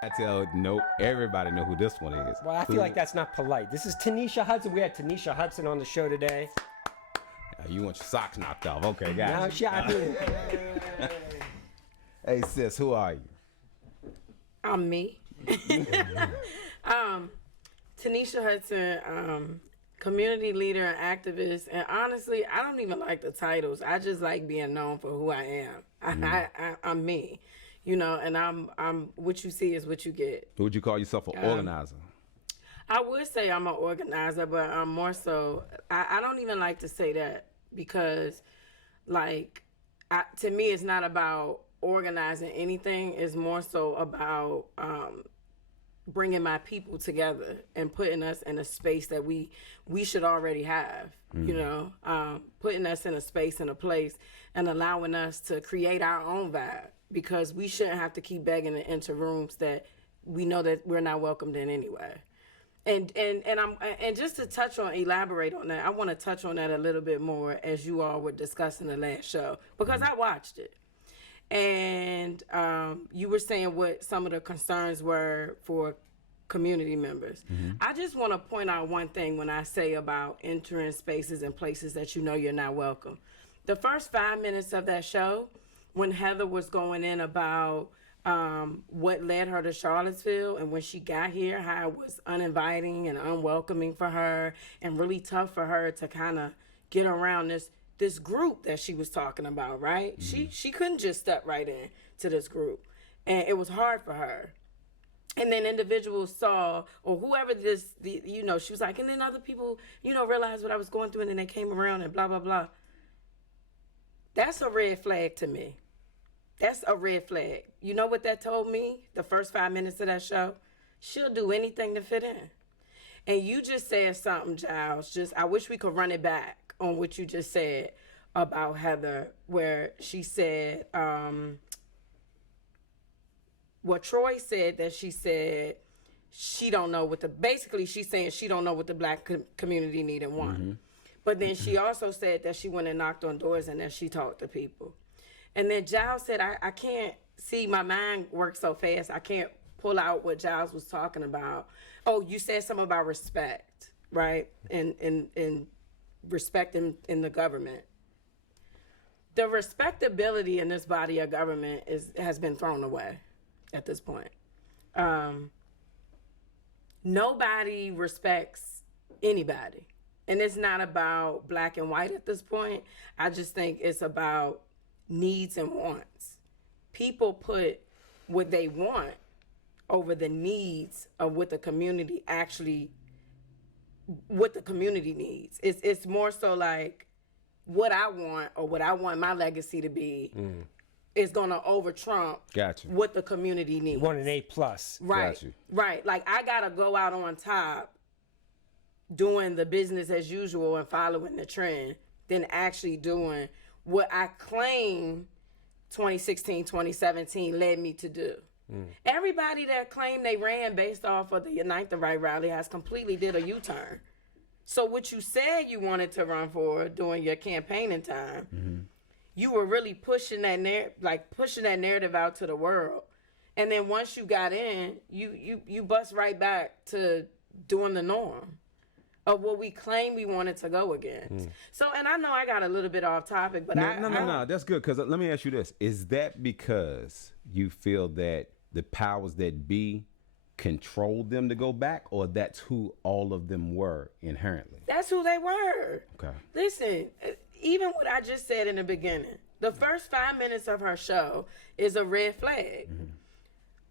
I tell no, everybody know who this one is. Well, I feel like that's not polite. This is Tanesha Hudson. We had Tanesha Hudson on the show today. You want your socks knocked off. Okay, Now guys. she, I mean, Hey, sis, who are you? I'm me. Tanesha Hudson, community leader and activist. And honestly, I don't even like the titles. I just like being known for who I am. I'm me, you know, and I'm what you see is what you get. Would you call yourself an organizer? I would say I'm an organizer, but I'm more so, I don't even like to say that because, like, to me, it's not about organizing anything. It's more so about bringing my people together and putting us in a space that we should already have, you know, putting us in a space and a place and allowing us to create our own vibe, because we shouldn't have to keep begging to enter rooms that we know that we're not welcomed in anyway. And just to elaborate on that, I want to touch on that a little bit more as you all were discussing the last show, because I watched it. And you were saying what some of the concerns were for community members. I just want to point out one thing when I say about entering spaces and places that you know you're not welcome. The first 5 minutes of that show, when Heather was going in about what led her to Charlottesville, and when she got here, how it was uninviting and unwelcoming for her and really tough for her to kind of get around this group that she was talking about, right? She couldn't just step right in to this group, and it was hard for her. And then individuals saw, or whoever she was like, and then other people, realized what I was going through, and then they came around and blah, blah, blah. That's a red flag to me. That's a red flag. You know what that told me? The first 5 minutes of that show? She'll do anything to fit in. And you just said something, Giles. I wish we could run it back on what you just said about Heather, where she said, Troy said that she said she don't know basically she's saying she don't know what the black community need and want. But then she also said that she went and knocked on doors and that she talked to people. And then Giles said, I can't see, my mind works so fast, I can't pull out what Giles was talking about. Oh, you said something about respect, right? And respect in the government. The respectability in this body of government has been thrown away at this point. Nobody respects anybody. And it's not about black and white at this point. I just think it's about needs and wants. People put what they want over the needs of what the community needs. It's more so like what I want, or what I want my legacy to be is gonna over trump what the community needs. You want an A+. Right. Right. Like, I gotta go out on top doing the business as usual and following the trend than actually doing what I claim 2016, 2017 led me to do. Everybody that claimed they ran based off of the Unite the Right rally has completely did a U-turn. So what you said you wanted to run for during your campaigning time, you were really pushing that narrative out to the world. And then once you got in, you bust right back to doing the norm of what we claim we wanted to go against. So, and I know I got a little bit off topic, but No, that's good. Because let me ask you this. Is that because you feel that the powers that be controlled them to go back, or that's who all of them were inherently? That's who they were. Okay. Listen, even what I just said in the beginning, the first 5 minutes of her show is a red flag.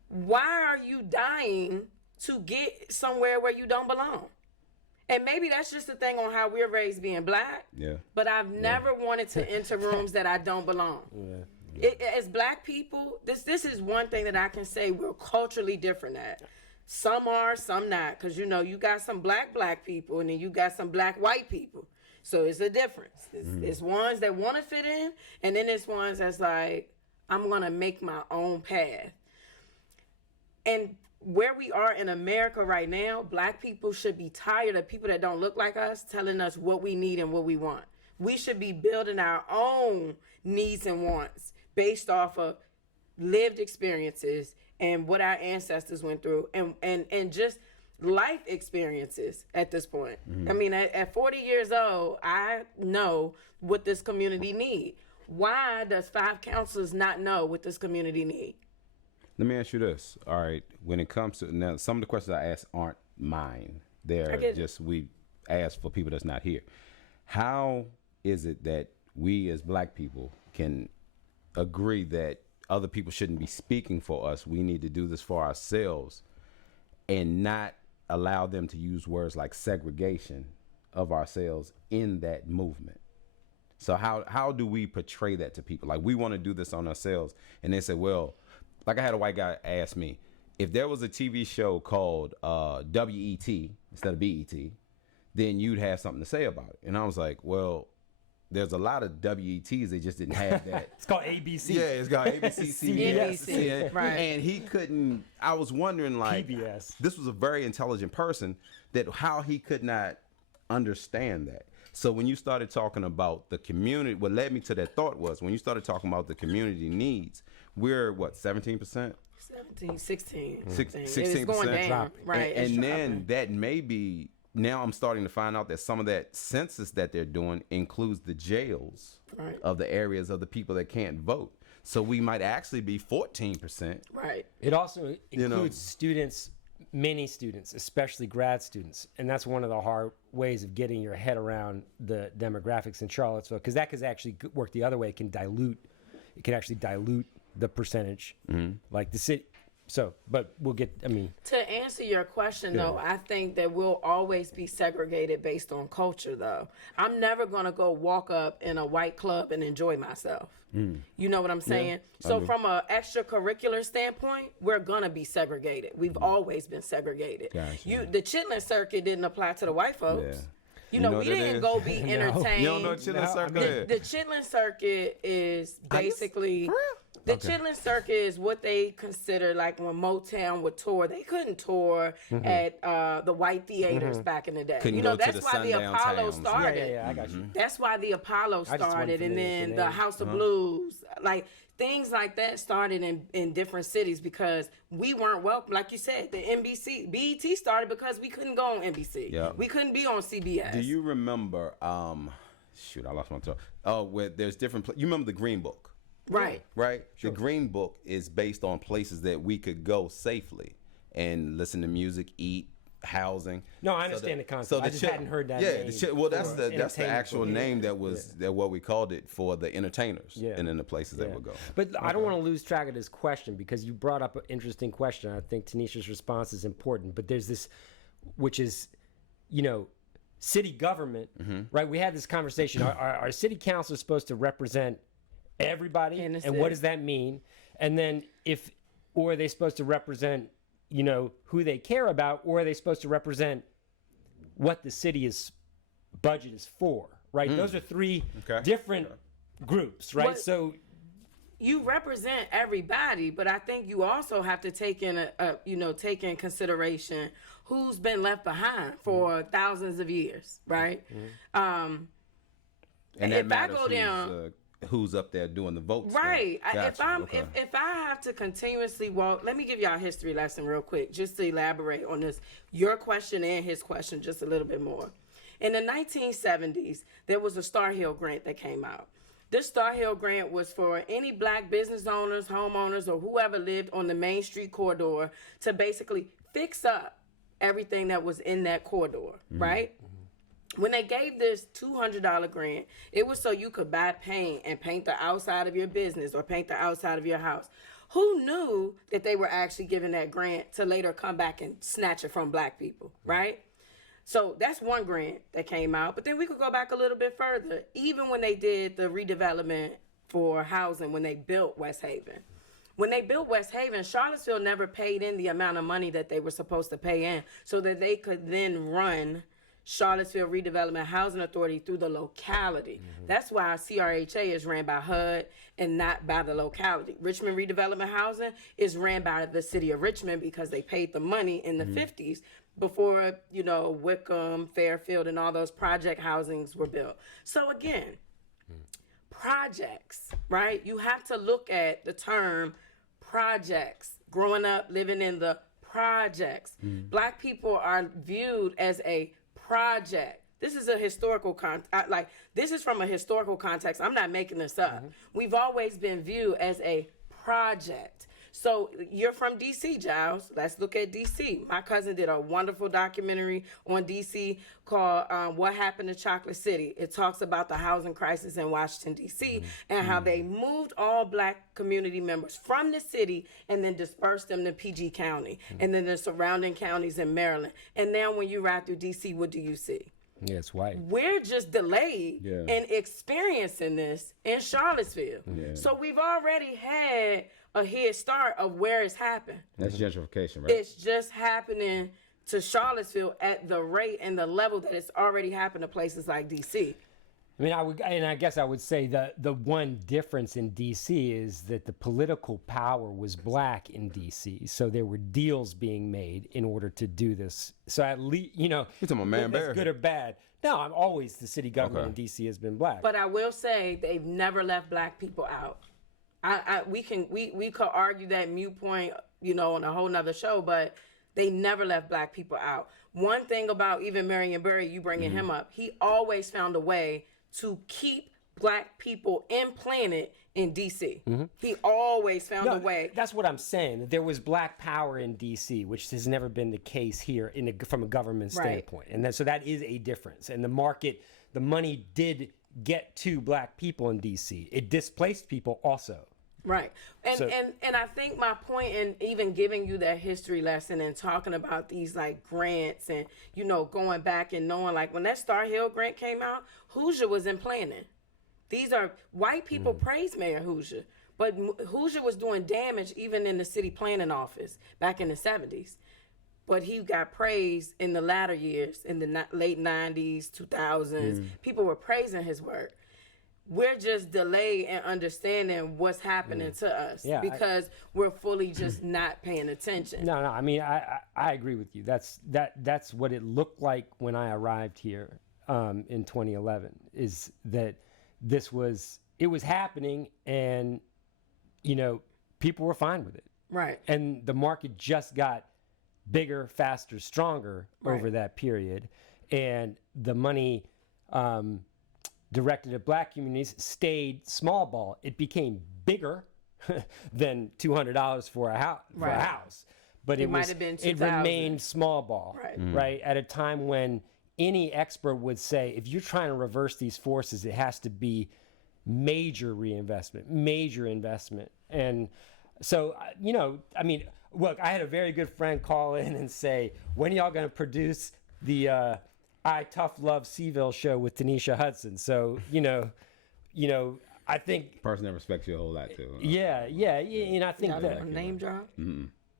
Why are you dying to get somewhere where you don't belong? And maybe that's just the thing on how we're raised being black. Yeah. But I've never wanted to enter rooms that I don't belong. As black people, this is one thing that I can say we're culturally different at. Some are, some not. Because, you got some black people, and then you got some black white people. So it's a difference. It's ones that want to fit in, and then it's ones that's like, I'm going to make my own path. And where we are in America right now, black people should be tired of people that don't look like us telling us what we need and what we want. We should be building our own needs and wants based off of lived experiences and what our ancestors went through and just life experiences at this point. I mean, at 40 years old, I know what this community need. Why does 5 counselors not know what this community need? Let me ask you this. All right, when it comes to now, some of the questions I ask aren't mine. They're just we ask for people that's not here. How is it that we as black people can agree that other people shouldn't be speaking for us? We need to do this for ourselves and not allow them to use words like segregation of ourselves in that movement. So how do we portray that to people? Like, we want to do this on ourselves, and they say, well, like I had a white guy ask me, if there was a TV show called WET instead of BET, then you'd have something to say about it. And I was like, well, there's a lot of WETs, they just didn't have that. It's called ABC. Yeah, it's called ABC, CBS. NBC, right. And he couldn't, I was wondering, like, PBS. this was a very intelligent person, that how he could not understand that. So when you started talking about the community, what led me to that thought was, when you started talking about the community needs, we're, what, 17%? 17, 16. 16%. It's going down. Dropping. Right. And then that may be, now I'm starting to find out that some of that census that they're doing includes the jails of the areas of the people that can't vote. So we might actually be 14%. Right. It also includes students, many students, especially grad students. And that's one of the hard ways of getting your head around the demographics in Charlottesville, because that could actually work the other way. It can actually dilute the percentage, like the city. So, but we'll get, I mean. To answer your question, though, I think that we'll always be segregated based on culture, though. I'm never going to go walk up in a white club and enjoy myself. You know what I'm saying? So from an extracurricular standpoint, we're going to be segregated. We've always been segregated. Gotcha. The chitlin circuit didn't apply to the white folks. Yeah. You know, what we that didn't is? go be entertained. You don't know what chitlin circle is? The chitlin circuit is basically... The chitlin circuit is what they consider, like, when Motown would tour. They couldn't tour at the white theaters back in the day. Couldn't you know, go to that's the why the sundown Apollo towns. started. Yeah, I got you. That's why the Apollo just wanted started, and then the name. House of Blues. Like, things like that started in different cities because we weren't welcome. Like you said, the NBC, BET started because we couldn't go on NBC. Yeah. We couldn't be on CBS. Do you remember, shoot, I lost my thought. Oh, where there's different, you remember the Green Book? Right. Right? Sure. The Green Book is based on places that we could go safely and listen to music, eat, housing. No, I understand the concept. I just hadn't heard that name. Well, that's the entertainment actual name that was that what we called it for the entertainers and in the places that would go. But I don't want to lose track of this question because you brought up an interesting question. I think Tanisha's response is important. But there's this, which is, city government, right? We had this conversation. Are city councilors supposed to represent everybody, and what does that mean? And then or are they supposed to represent, who they care about, or are they supposed to represent what the city's budget is for, right? Those are three different groups, right? Well, so you represent everybody, but I think you also have to take in take in consideration who's been left behind for thousands of years, right? And that if matters I go down. Who's up there doing the votes? Right. Gotcha. If I have to continuously walk, let me give y'all a history lesson real quick, just to elaborate on this, your question and his question, just a little bit more. In the 1970s, there was a Star Hill grant that came out. This Star Hill grant was for any black business owners, homeowners, or whoever lived on the Main Street corridor to basically fix up everything that was in that corridor, right? When they gave this $200 grant, it was so you could buy paint and paint the outside of your business or paint the outside of your house. Who knew that they were actually giving that grant to later come back and snatch it from black people, right? So that's one grant that came out. But then we could go back a little bit further. Even when they did the redevelopment for housing, when they built West Haven. When they built West Haven, Charlottesville never paid in the amount of money that they were supposed to pay in so that they could then run Charlottesville Redevelopment Housing Authority through the locality. That's why CRHA is ran by HUD and not by the locality. Richmond Redevelopment Housing is ran by the city of Richmond because they paid the money in the 50s before, Wickham, Fairfield, and all those project housings were built. So again, projects, right? You have to look at the term projects, growing up living in the projects. Black people are viewed as a project. This is a historical this is from a historical context. I'm not making this up. We've always been viewed as a project. So you're from DC, Giles. Let's look at DC. My cousin did a wonderful documentary on DC called What Happened to Chocolate City. It talks about the housing crisis in Washington, DC, and how they moved all black community members from the city and then dispersed them to PG County and then the surrounding counties in Maryland. And now when you ride through DC, what do you see? Yeah, it's white. We're just delayed in experiencing this in Charlottesville. So we've already had a head start of where it's happened. That's gentrification, right? It's just happening to Charlottesville at the rate and the level that it's already happened to places like DC. I mean, I guess I would say that the one difference in D.C. is that the political power was black in D.C., so there were deals being made in order to do this. So at least, you know, You're talking about Man that's Bear. good or bad. No, I'm always the city government in D.C. has been black. But I will say they've never left black people out. We could argue that viewpoint, you know, on a whole nother show, but they never left black people out. One thing about even Marion Barry, you bringing him up, he always found a way to keep black people implanted in D.C. He always found a way. That's what I'm saying. There was black power in D.C., which has never been the case here from a government standpoint. And so that is a difference. And the money did get to black people in D.C. It displaced people also. Right. And I think my point in even giving you that history lesson and talking about these like grants and, you know, going back and knowing like when that Star Hill grant came out, Hoosier was in planning. These are white people praise Mayor Hoosier, but Hoosier was doing damage even in the city planning office back in the 70s. But he got praised in the latter years, in the late 90s, 2000s. People were praising his work. We're just delayed in understanding what's happening to us because we're fully just not paying attention. No, I mean, I agree with you. That's what it looked like when I arrived here in 2011, is that it was happening and, you know, people were fine with it. Right. And the market just got bigger, faster, stronger over that period. And the money directed at black communities stayed small ball. It became bigger than $200 for a house. But it might have been it remained small ball, right? At a time when any expert would say, if you're trying to reverse these forces, it has to be major reinvestment, major investment. And so, you know, I mean, look, I had a very good friend call in and say, when are y'all going to produce the I Tough Love Seville show with Tanesha Hudson? So, you know, I think Person that respects you a whole lot too. yeah, and I think that Name drop?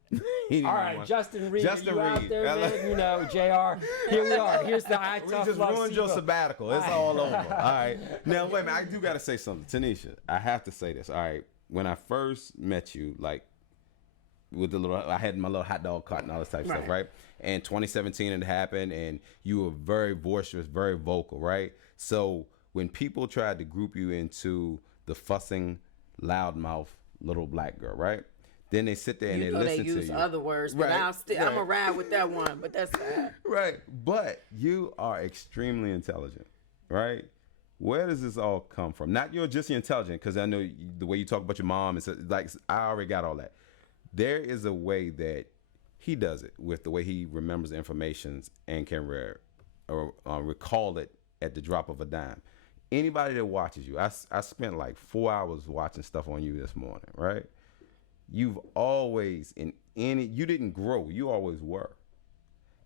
all right, Justin Reed, you out there, man? You know, JR. Here we are. Here's the I We Tough just Love ruined your Seville. sabbatical. It's all over. All right. Now, wait a minute. I do got to say something. Tanesha, I have to say this. All right. When I first met you, like, with I had my little hot dog cart and all this type of stuff, right? And 2017 it happened, and you were very boisterous, very vocal, right? So when people tried to group you into the fussing, loudmouth little black girl, right? Then they sit there and they listen to you. They use other words, but I'm going to ride with that one, but that's fine. Right. But you are extremely intelligent, right? Where does this all come from? Not you're just intelligent, because I know the way you talk about your mom, it's like, I already got all that. There is a way that he does it with the way he remembers information and can recall it at the drop of a dime. Anybody that watches you, I spent like 4 hours watching stuff on you this morning, right? You've always, you didn't grow, you always were.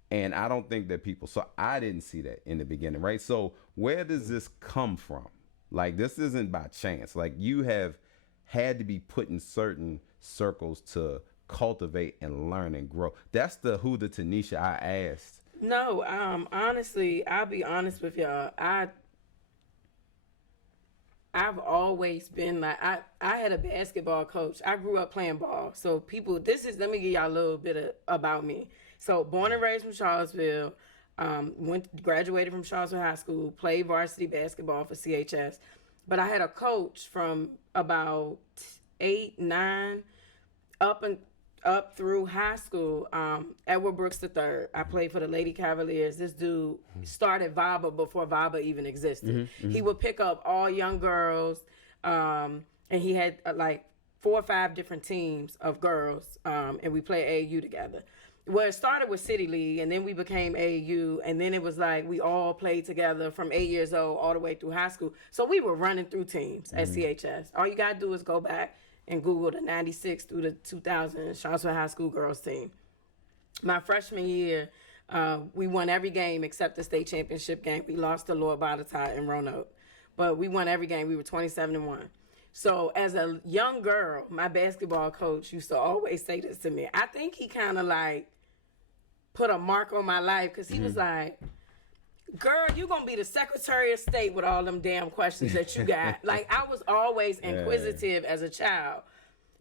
And I don't think that so I didn't see that in the beginning, right? So where does this come from? Like, this isn't by chance. Like, you have had to be put in certain circles to cultivate and learn and grow. That's the Tanesha I asked. No, honestly, I'll be honest with y'all. I've always been like, I had a basketball coach. I grew up playing ball. So let me give y'all a little bit about me. So born and raised from Charlottesville, graduated from Charlottesville High School, played varsity basketball for CHS. But I had a coach from about 8, 9 up through high school, Edward Brooks III. I played for the Lady Cavaliers. This dude started VABA before VABA even existed. He would pick up all young girls, and he had like 4 or 5 different teams of girls, and we played AAU together. Well, it started with City League, and then we became AAU, and then it was like we all played together from 8 years old all the way through high school. So we were running through teams at CHS. All you got to do is go back and Google the 96 through the 2000 Charlottesville High School girls team. My freshman year, we won every game except the state championship game. We lost to Lord Botetourt in Roanoke, but we won every game. We were 27-1. So as a young girl, my basketball coach used to always say this to me. I think he kind of like put a mark on my life because he was like, girl, you going to be the Secretary of State with all them damn questions that you got. Like, I was always inquisitive as a child.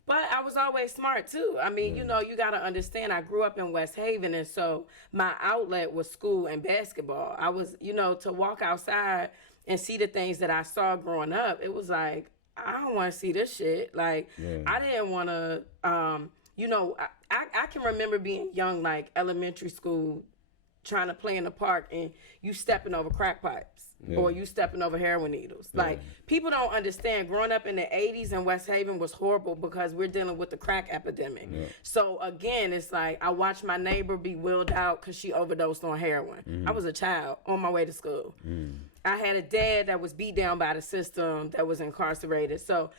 But I was always smart, too. I mean, you know, you got to understand, I grew up in West Haven, and so my outlet was school and basketball. I was, you know, to walk outside and see the things that I saw growing up, it was like, I don't want to see this shit. Like, I didn't want to, you know, I can remember being young, like elementary school, trying to play in the park and you stepping over crack pipes or you stepping over heroin needles. Like, people don't understand, growing up in the 80s in West Haven was horrible because we're dealing with the crack epidemic. So again, it's like I watched my neighbor be wheeled out because she overdosed on heroin. I was a child on my way to school. I had a dad that was beat down by the system, that was incarcerated. So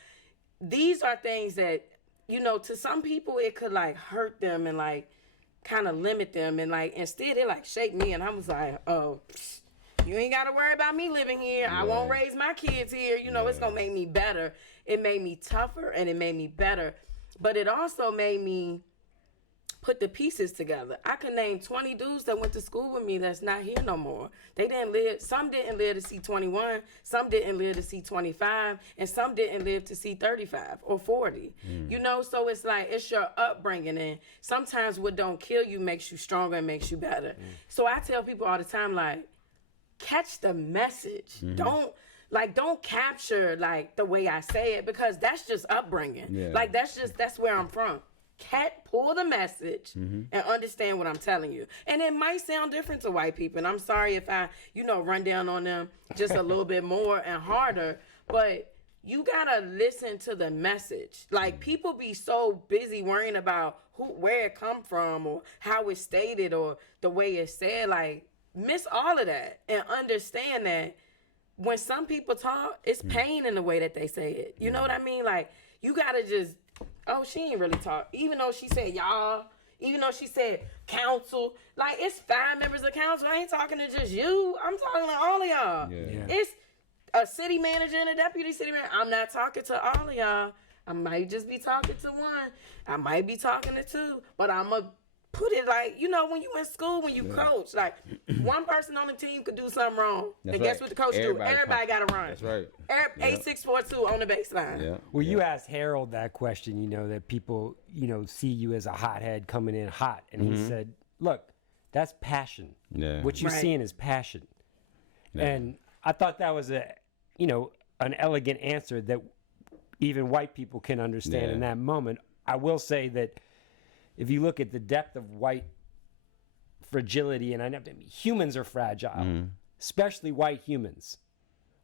these are things that, you know, to some people it could like hurt them and like kind of limit them, and like instead it like shaped me, and I was like, oh, you ain't got to worry about me living here. I won't raise my kids here. You know, it's gonna make me better. It made me tougher and it made me better, but it also made me put the pieces together. I can name 20 dudes that went to school with me that's not here no more. They didn't live, some didn't live to see 21, some didn't live to see 25, and some didn't live to see 35 or 40. You know, so it's like, it's your upbringing, and sometimes what don't kill you makes you stronger and makes you better. So I tell people all the time, like, catch the message. Don't capture like the way I say it, because that's just upbringing. Like, that's where I'm from. Pull the message and understand what I'm telling you. And it might sound different to white people, and I'm sorry if I, you know, run down on them just a little bit more and harder, but you gotta listen to the message. Like, people be so busy worrying about where it come from or how it's stated or the way it's said. Like, miss all of that and understand that when some people talk, it's pain in the way that they say it. You know what I mean? Like, you gotta just, oh, she ain't really talk. Even though she said y'all, even though she said council, like, it's 5 members of council. I ain't talking to just you. I'm talking to all of y'all. It's a city manager and a deputy city manager. I'm not talking to all of y'all. I might just be talking to one. I might be talking to 2, but I'm going to put it like, you know, when you in school, when you coach, like, one person on the team could do something wrong. That's and guess right. what the coach do? Everybody got to run. That's right. 8642 on the baseline. Well, you asked Harold that question, you know, that people, you know, see you as a hothead coming in hot. And he said, look, that's passion. What you're seeing is passion. And I thought that was a, you know, an elegant answer that even white people can understand in that moment. I will say that if you look at the depth of white fragility, and I know humans are fragile, especially white humans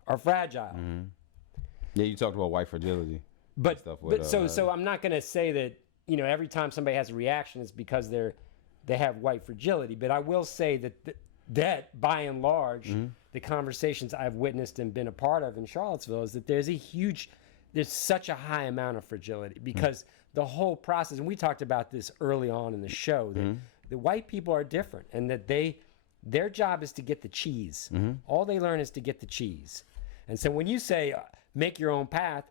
are fragile. Yeah, you talked about white fragility. But so I'm not going to say that, you know, every time somebody has a reaction it's because they have white fragility. But I will say that that by and large, the conversations I've witnessed and been a part of in Charlottesville is that there's such a high amount of fragility because the whole process, and we talked about this early on in the show, that the white people are different and that their job is to get the cheese. All they learn is to get the cheese. And so when you say make your own path,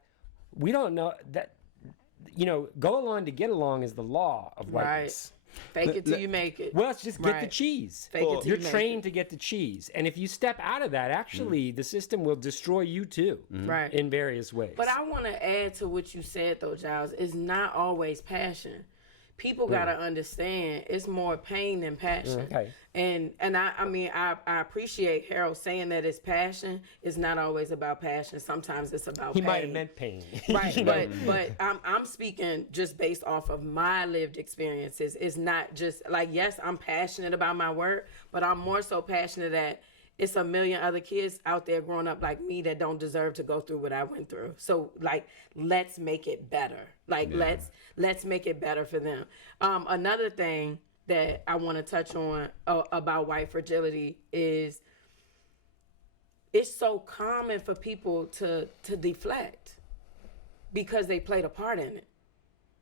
we don't know that, you know, go along to get along is the law of whiteness. Fake it till you make it. Well, it's just get the cheese. Fake it till You're you make trained it. to get the cheese. And if you step out of that, actually, the system will destroy you too. In various ways. But I want to add to what you said, though, Giles. It's not always passion. people gotta understand it's more pain than passion. Okay. And I mean I appreciate Harold saying that it's passion. It's not always about passion. Sometimes it's about He pain. might have meant pain. Right, You know? but I'm speaking just based off of my lived experiences. It's not just like, yes, I'm passionate about my work, but I'm more so passionate that it's a million other kids out there growing up like me that don't deserve to go through what I went through. So like, let's make it better. Like let's make it better for them. Another thing that I want to touch on about white fragility is it's so common for people to deflect because they played a part in it.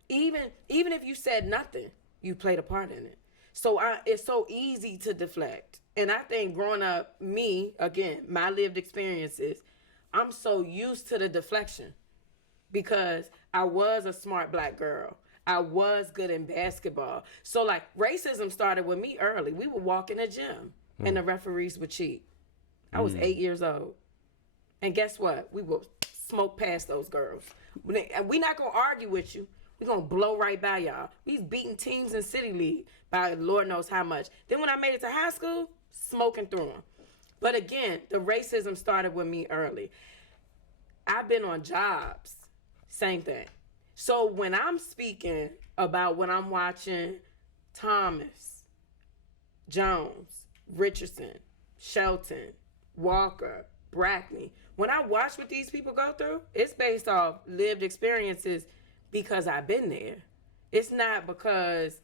Even if you said nothing, you played a part in it. So it's so easy to deflect. And I think growing up, me, again, my lived experiences, I'm so used to the deflection because I was a smart black girl. I was good in basketball. So like racism started with me early. We would walk in the gym and the referees would cheat. I was 8 years old. And guess what? We would smoke past those girls. We're not going to argue with you. We're going to blow right by y'all. We's beating teams in City League by Lord knows how much. Then when I made it to high school, smoking through them. But again, the racism started with me early. I've been on jobs. Same thing. So when I'm speaking about what I'm watching, Thomas, Jones, Richardson, Shelton, Walker, Brackney, when I watch what these people go through, it's based off lived experiences because I've been there. It's not because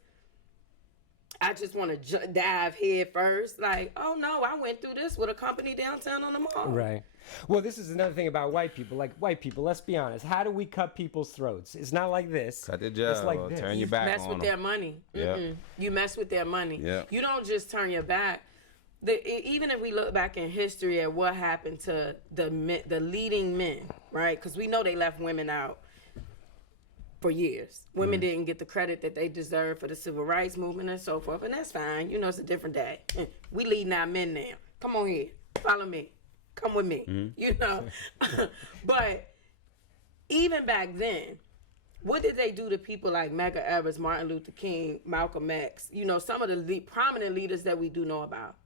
I just want to dive head first. Like, oh no, I went through this with a company downtown on the mall. Right. Well, this is another thing about white people. Like, white people, let's be honest. How do we cut people's throats? It's not like this. Cut their jaw, It's like this. turn You your back mess on with them. their money. Yeah. You mess with their money. Yeah. You don't just turn your back. Even if we look back in history at what happened to the leading men, right? Because we know they left women out for years. Women didn't get the credit that they deserve for the civil rights movement and so forth, and that's fine. You know, it's a different day. We leading our men now. Come on here. Follow me. Come with me. You know? But even back then, what did they do to people like Medgar Evers, Martin Luther King, Malcolm X? You know, some of the prominent leaders that we do know about.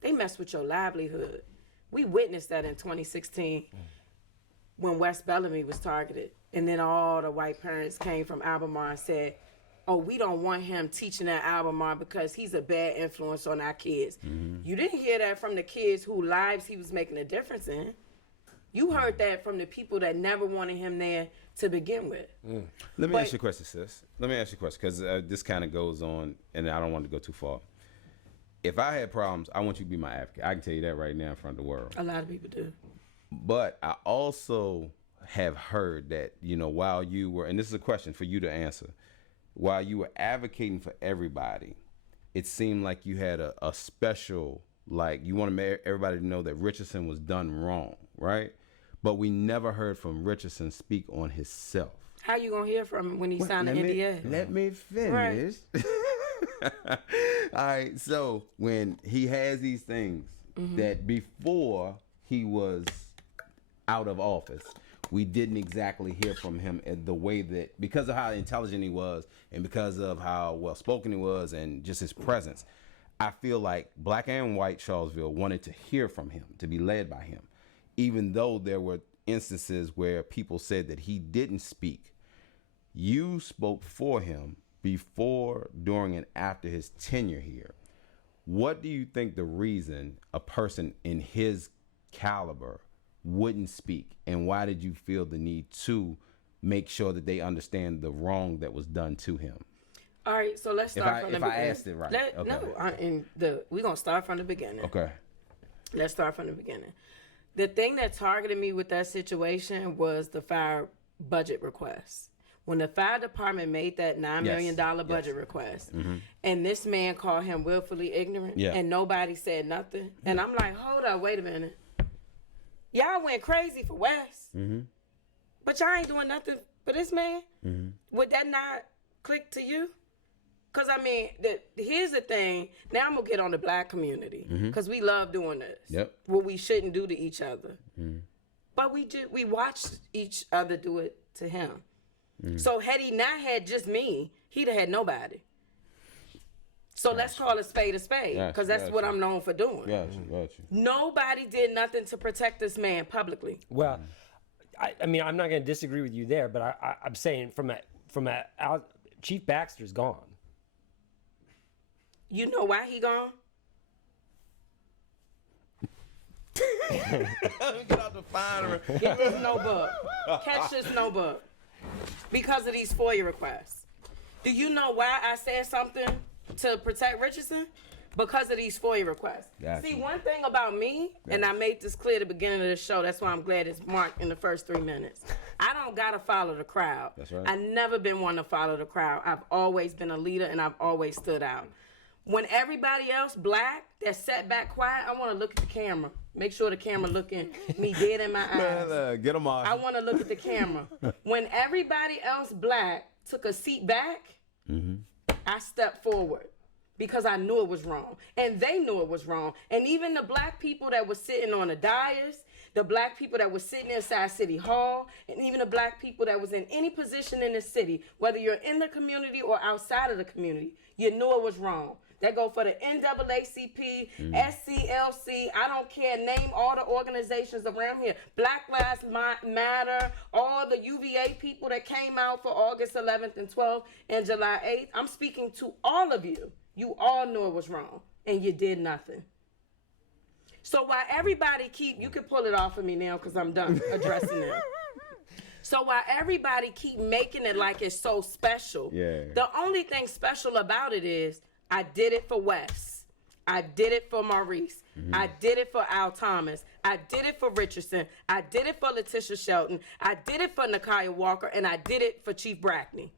They mess with your livelihood. We witnessed that in 2016 when West Bellamy was targeted. And then all the white parents came from Albemarle and said, oh, we don't want him teaching at Albemarle because he's a bad influence on our kids. You didn't hear that from the kids whose lives he was making a difference in. You heard that from the people that never wanted him there to begin with. Let me ask you a question, sis. Let me ask you a question, because this kind of goes on, and I don't want to go too far. If I had problems, I want you to be my advocate. I can tell you that right now in front of the world. A lot of people do. But I also have heard that, you know, while you were, and this is a question for you to answer, while you were advocating for everybody, it seemed like you had a special, like, you want everybody to know that Richardson was done wrong, right? But we never heard from Richardson speak on himself. How you gonna hear from him when he signed the NDA? Let me finish. Right. All right, so when he has these things that before he was out of office, we didn't exactly hear from him in the way that, because of how intelligent he was and because of how well spoken he was and just his presence, I feel like black and white Charlottesville wanted to hear from him, to be led by him, even though there were instances where people said that he didn't speak. You spoke for him before, during, and after his tenure here. What do you think the reason a person in his caliber wouldn't speak, and why did you feel the need to make sure that they understand the wrong that was done to him? All right, so let's start from the beginning. If I asked it right. Okay. No, we're going to start from the beginning. Okay. Let's start from the beginning. The thing that targeted me with that situation was the fire budget request. When the fire department made that $9 million budget request, and this man called him willfully ignorant, and nobody said nothing, and I'm like, hold up, wait a minute. Y'all went crazy for Wes, but y'all ain't doing nothing for this man? Would that not click to you? Because, I mean, here's the thing. Now I'm going to get on the black community, because we love doing this, what we shouldn't do to each other. But we watched each other do it to him. So had he not had just me, he'd have had nobody. So let's call a spade, because that's what I'm known for doing. Gotcha. Nobody did nothing to protect this man publicly. Well, I mean, I'm not going to disagree with you there, but I'm saying Chief Baxter's gone. You know why he gone? Get out the fire. Get this notebook. Catch this notebook. Because of these FOIA requests. Do you know why I said something to protect Richardson? Because of these FOIA requests. Gotcha. See, one thing about me, and I made this clear at the beginning of the show, that's why I'm glad it's marked in the first 3 minutes. I don't got to follow the crowd. That's right. I've never been one to follow the crowd. I've always been a leader, and I've always stood out. When everybody else, black, that's sat back quiet, I want to look at the camera. Make sure the camera looking me dead in my eyes. Get them off. I want to look at the camera. When everybody else, black, took a seat back, I stepped forward. Because I knew it was wrong. And they knew it was wrong. And even the black people that were sitting on the dais, the black people that were sitting inside City Hall, and even the black people that was in any position in the city, whether you're in the community or outside of the community, you knew it was wrong. That go for the NAACP, SCLC, I don't care, name all the organizations around here. Black Lives Matter, all the UVA people that came out for August 11th and 12th and July 8th. I'm speaking to all of you. You all knew it was wrong, and you did nothing. So while everybody you can pull it off of me now because I'm done addressing it. So while everybody keep making it like it's so special, the only thing special about it is I did it for Wes. I did it for Maurice. I did it for Al Thomas. I did it for Richardson. I did it for Letitia Shelton. I did it for Nakia Walker, and I did it for Chief Brackney.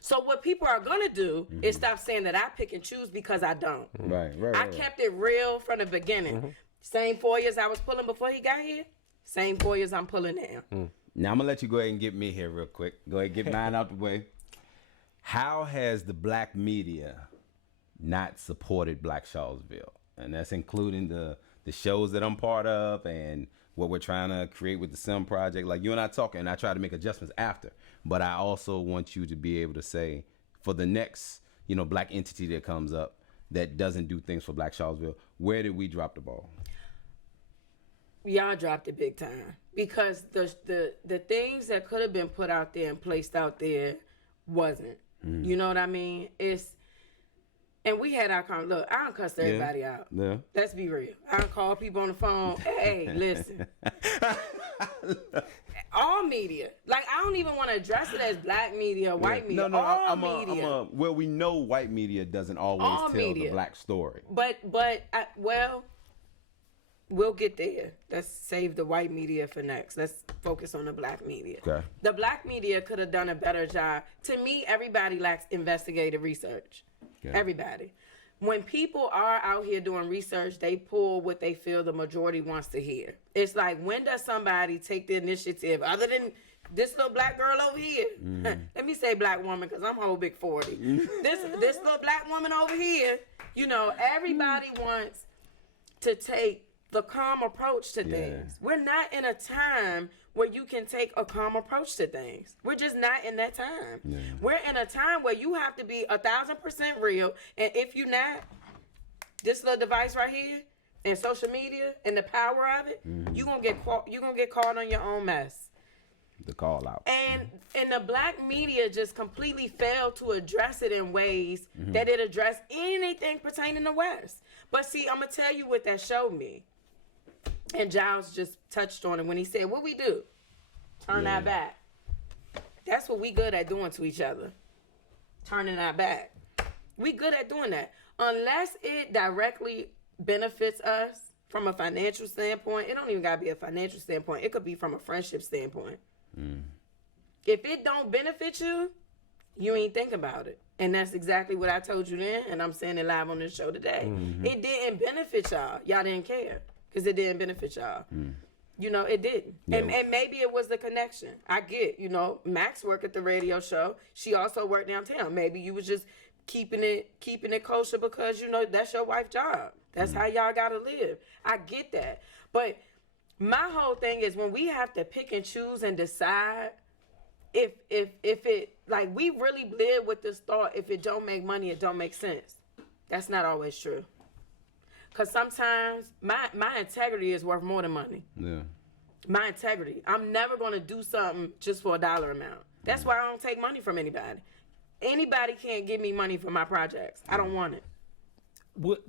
So what people are gonna do is stop saying that I pick and choose because I don't. Right. I kept it real from the beginning. Same FOIAs I was pulling before he got here. Same FOIAs I'm pulling now. Now I'm gonna let you go ahead and get me here real quick. Go ahead and get mine out the way. How has the black media not supported Black Charlottesville? And that's including the shows that I'm part of and what we're trying to create with the Sim Project. Like you and I talking, and I try to make adjustments after. But I also want you to be able to say, for the next, black entity that comes up that doesn't do things for Black Charlottesville, where did we drop the ball? Y'all dropped it big time because the things that could have been put out there and placed out there wasn't. You know what I mean? And we had our look, I don't cuss everybody out. Yeah. Let's be real. I don't call people on the phone. Hey, listen. All media. Like, I don't even want to address it as black media, white media. All media. Well, we know white media doesn't always tell the black story. But we'll get there. Let's save the white media for next. Let's focus on the black media. Okay. The black media could have done a better job. To me, everybody lacks investigative research. Okay. Everybody. When people are out here doing research, they pull what they feel the majority wants to hear. It's like, when does somebody take the initiative, other than this little black girl over here? Let me say black woman, because I'm whole big 40. This little black woman over here, everybody wants to take the calm approach to things. We're not in a time where you can take a calm approach to things. We're just not in that time. Yeah. We're in a time where you have to be 1,000% real. And if you're not, this little device right here and social media and the power of it, you're gonna get caught on your own mess. The call out. And the black media just completely failed to address it in ways that it addressed anything pertaining to West. But see, I'm gonna tell you what that showed me. And Giles just touched on it when he said, what we do? Turn our back. That's what we good at doing to each other. Turning our back. We good at doing that. Unless it directly benefits us from a financial standpoint. It don't even gotta be a financial standpoint. It could be from a friendship standpoint. If it don't benefit you, you ain't think about it. And that's exactly what I told you then, and I'm saying it live on this show today. It didn't benefit y'all. Y'all didn't care. Because it didn't benefit y'all. It didn't. Yeah. And maybe it was the connection. I get, Max worked at the radio show. She also worked downtown. Maybe you was just keeping it kosher because, that's your wife's job. That's how y'all got to live. I get that. But my whole thing is when we have to pick and choose and decide, if it, like, we really live with this thought, if it don't make money, it don't make sense. That's not always true. Because sometimes my integrity is worth more than money. Yeah. My integrity. I'm never going to do something just for a dollar amount. That's why I don't take money from anybody. Anybody can't give me money for my projects. I don't want it.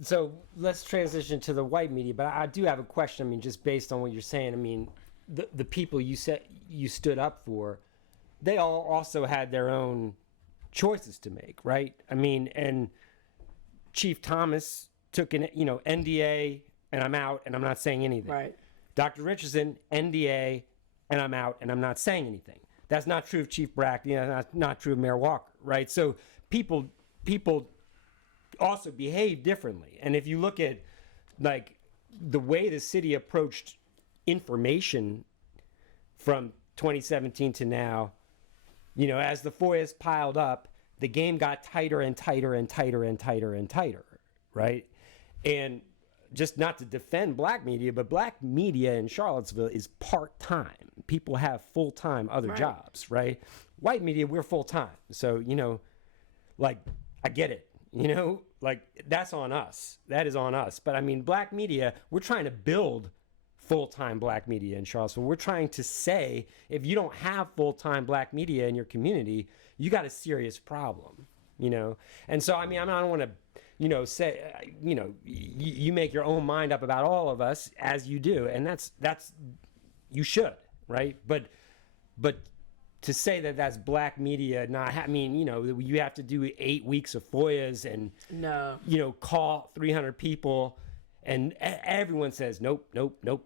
So let's transition to the white media, but I do have a question. I mean, just based on what you're saying, I mean, the people you said you stood up for, they all also had their own choices to make, right? I mean, and Chief Thomas took an NDA, and I'm out, and I'm not saying anything. Right. Dr. Richardson, NDA, and I'm out, and I'm not saying anything. That's not true of Chief Brackney, and that's not true of Mayor Walker, right? So people also behave differently. And if you look at, like, the way the city approached information from 2017 to now, as the FOIAs piled up, the game got tighter and tighter and tighter and tighter and tighter, right? And just not to defend black media, but black media in Charlottesville is part-time. People have full-time other jobs, right? White media, we're full-time. So, like, I get it, like, that's on us. That is on us. But I mean, black media, we're trying to build full-time black media in Charlottesville. We're trying to say, if you don't have full-time black media in your community, you got a serious problem, And so, I mean, I don't want to, say, you make your own mind up about all of us, as you do. And that's you should, right? But to say that that's black media, you have to do 8 weeks of FOIAs and, call 300 people. And everyone says, nope,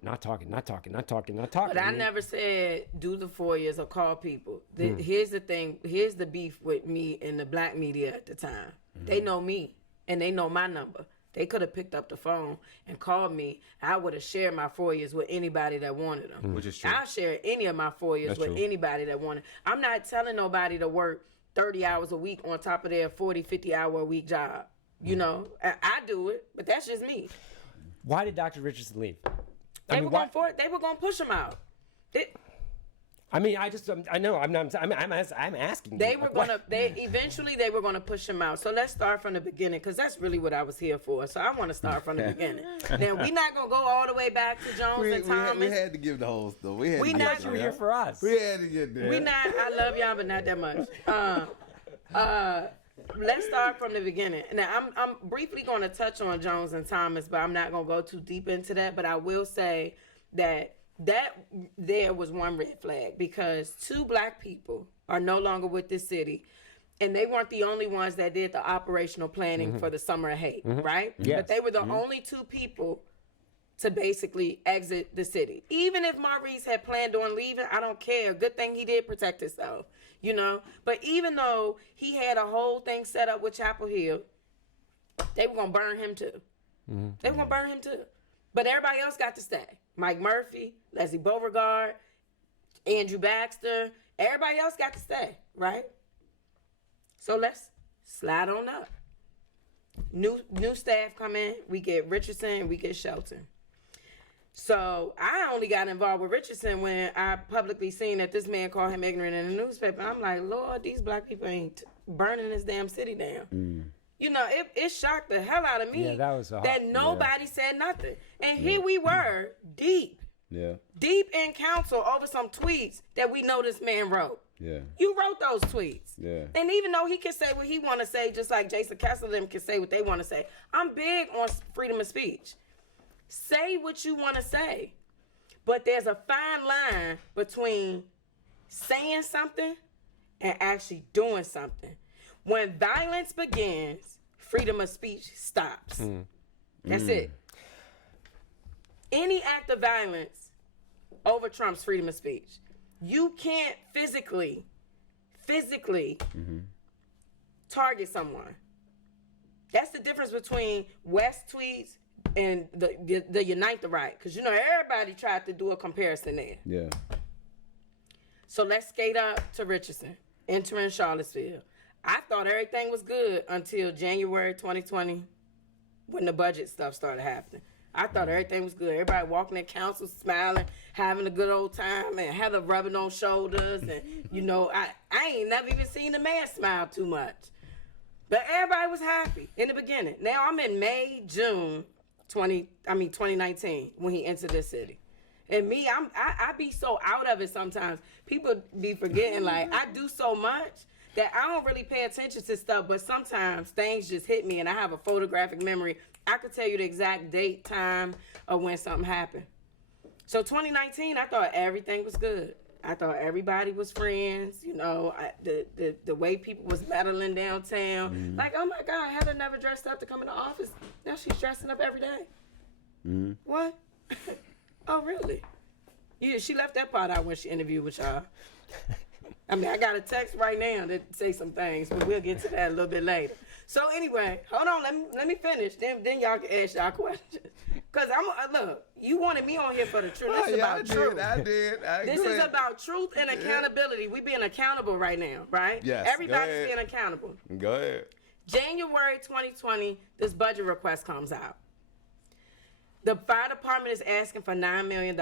not talking. But I never said do the FOIAs or call people. Here's the thing. Here's the beef with me and the black media at the time. They know me, and they know my number. They could have picked up the phone and called me. I would have shared my FOIAs with anybody that wanted them. Which is true. I'll share any of my FOIAs with anybody that wanted. I'm not telling nobody to work 30 hours a week on top of their 40, 50-hour a week job. I do it, but that's just me. Why did Dr. Richardson leave? They were going to push him out. I'm asking. Eventually they were gonna push him out. So let's start from the beginning, because that's really what I was here for. So I want to start from the beginning. Now we're not gonna go all the way back to Jones and Thomas. We had to give the whole story. We not you were here for us. We had to get there. I love y'all, but not that much. Let's start from the beginning. Now I'm briefly gonna touch on Jones and Thomas, but I'm not gonna go too deep into that. But I will say that there was one red flag, because 2 black people are no longer with this city, and they weren't the only ones that did the operational planning for the Summer of Hate, right? Yes. But they were the only 2 people to basically exit the city. Even if Maurice had planned on leaving, I don't care. Good thing he did protect himself, But even though he had a whole thing set up with Chapel Hill, they were going to burn him too. They were going to burn him too. But everybody else got to stay. Mike Murphy, Leslie Beauregard, Andrew Baxter, everybody else got to stay, right? So let's slide on up. New staff come in, we get Richardson, we get Shelton. So I only got involved with Richardson when I publicly seen that this man called him ignorant in the newspaper. I'm like, Lord, these black people ain't burning this damn city down. It shocked the hell out of me that nobody said nothing. And here we were, deep in council over some tweets that we know this man wrote. Yeah. You wrote those tweets. Yeah. And even though he can say what he want to say, just like Jason Kessler them can say what they want to say, I'm big on freedom of speech. Say what you want to say. But there's a fine line between saying something and actually doing something. When violence begins, freedom of speech stops. That's it. Any act of violence over trumps freedom of speech. You can't physically target someone. That's the difference between West tweets and the Unite the Right. Because, everybody tried to do a comparison there. Yeah. So let's skate up to Richardson, entering Charlottesville. I thought everything was good until January 2020 when the budget stuff started happening. I thought everything was good. Everybody walking in council, smiling, having a good old time, and Heather rubbing on shoulders. And, you know, I ain't never even seen the man smile too much. But everybody was happy in the beginning. Now I'm in May, June 2019 when he entered this city. And me, I be so out of it sometimes. People be forgetting, like, I do so much that I don't really pay attention to stuff, but sometimes things just hit me and I have a photographic memory. I could tell you the exact date, time of when something happened. So 2019, I thought everything was good. I thought everybody was friends. You know, the way people was meddling downtown. Mm-hmm. Like, oh my God, Heather never dressed up to come in the office. Now she's dressing up every day. Mm-hmm. What? Oh, really? Yeah, she left that part out when she interviewed with y'all. I mean, I got a text right now that say some things, but we'll get to that a little bit later. So anyway, hold on, let me finish. Then y'all can ask y'all questions. Cause look, you wanted me on here for the truth. This is about truth. I did. This is about truth and accountability. We being accountable right now, right? Yes. Everybody's being accountable. Go ahead. January 2020, this budget request comes out. The fire department is asking for $9 million.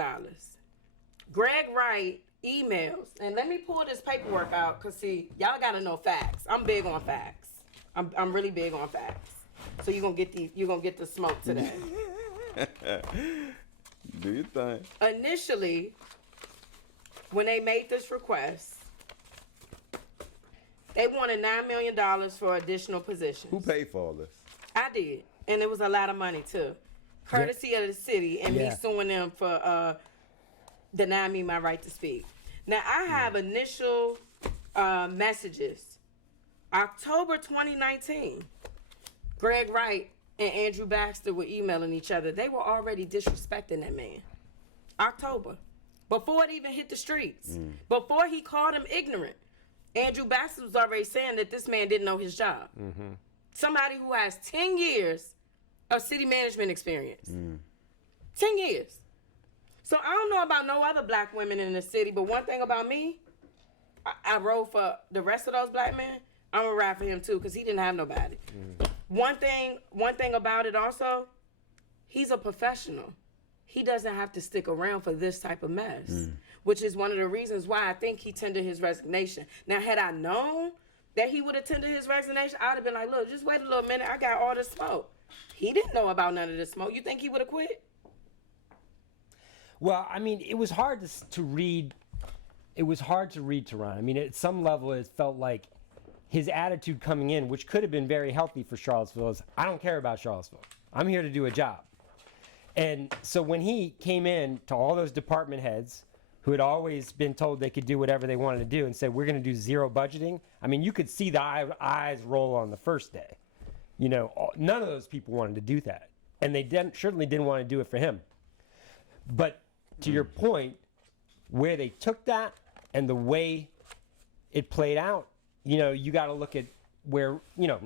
Greg Wright emails, and let me pull this paperwork out, cause see, y'all gotta know facts. I'm big on facts. I'm really big on facts. So you're gonna get the smoke today. Do your thing. Initially, when they made this request, they wanted $9 million for additional positions. Who paid for all this? I did, and it was a lot of money too, courtesy of the city and me suing them for denying me my right to speak. Now I have initial messages. October 2019, Greg Wright and Andrew Baxter were emailing each other. They were already disrespecting that man. October. Before it even hit the streets. Before he called him ignorant. Andrew Baxter was already saying that this man didn't know his job. Mm-hmm. Somebody who has 10 years of city management experience. 10 years. So I don't know about no other black women in the city, but one thing about me, I rode for the rest of those black men. I'm gonna ride for him too, because he didn't have nobody. One thing about it also, he's a professional. He doesn't have to stick around for this type of mess, which is one of the reasons why I think he tendered his resignation. Now, had I known that he would have tendered his resignation, I'd have been like, look, just wait a little minute. I got all this smoke. He didn't know about none of this smoke. You think he would have quit? Well, I mean, it was hard to read. It was hard to read Teron. I mean, at some level, it felt like his attitude coming in, which could have been very healthy for Charlottesville, is I don't care about Charlottesville. I'm here to do a job. And so when he came in to all those department heads who had always been told they could do whatever they wanted to do and said, we're going to do zero budgeting. I mean, you could see the eyes roll on the first day. You know, none of those people wanted to do that. And they certainly didn't want to do it for him. But to your point, where they took that and the way it played out, you know, you got to look at where, you know,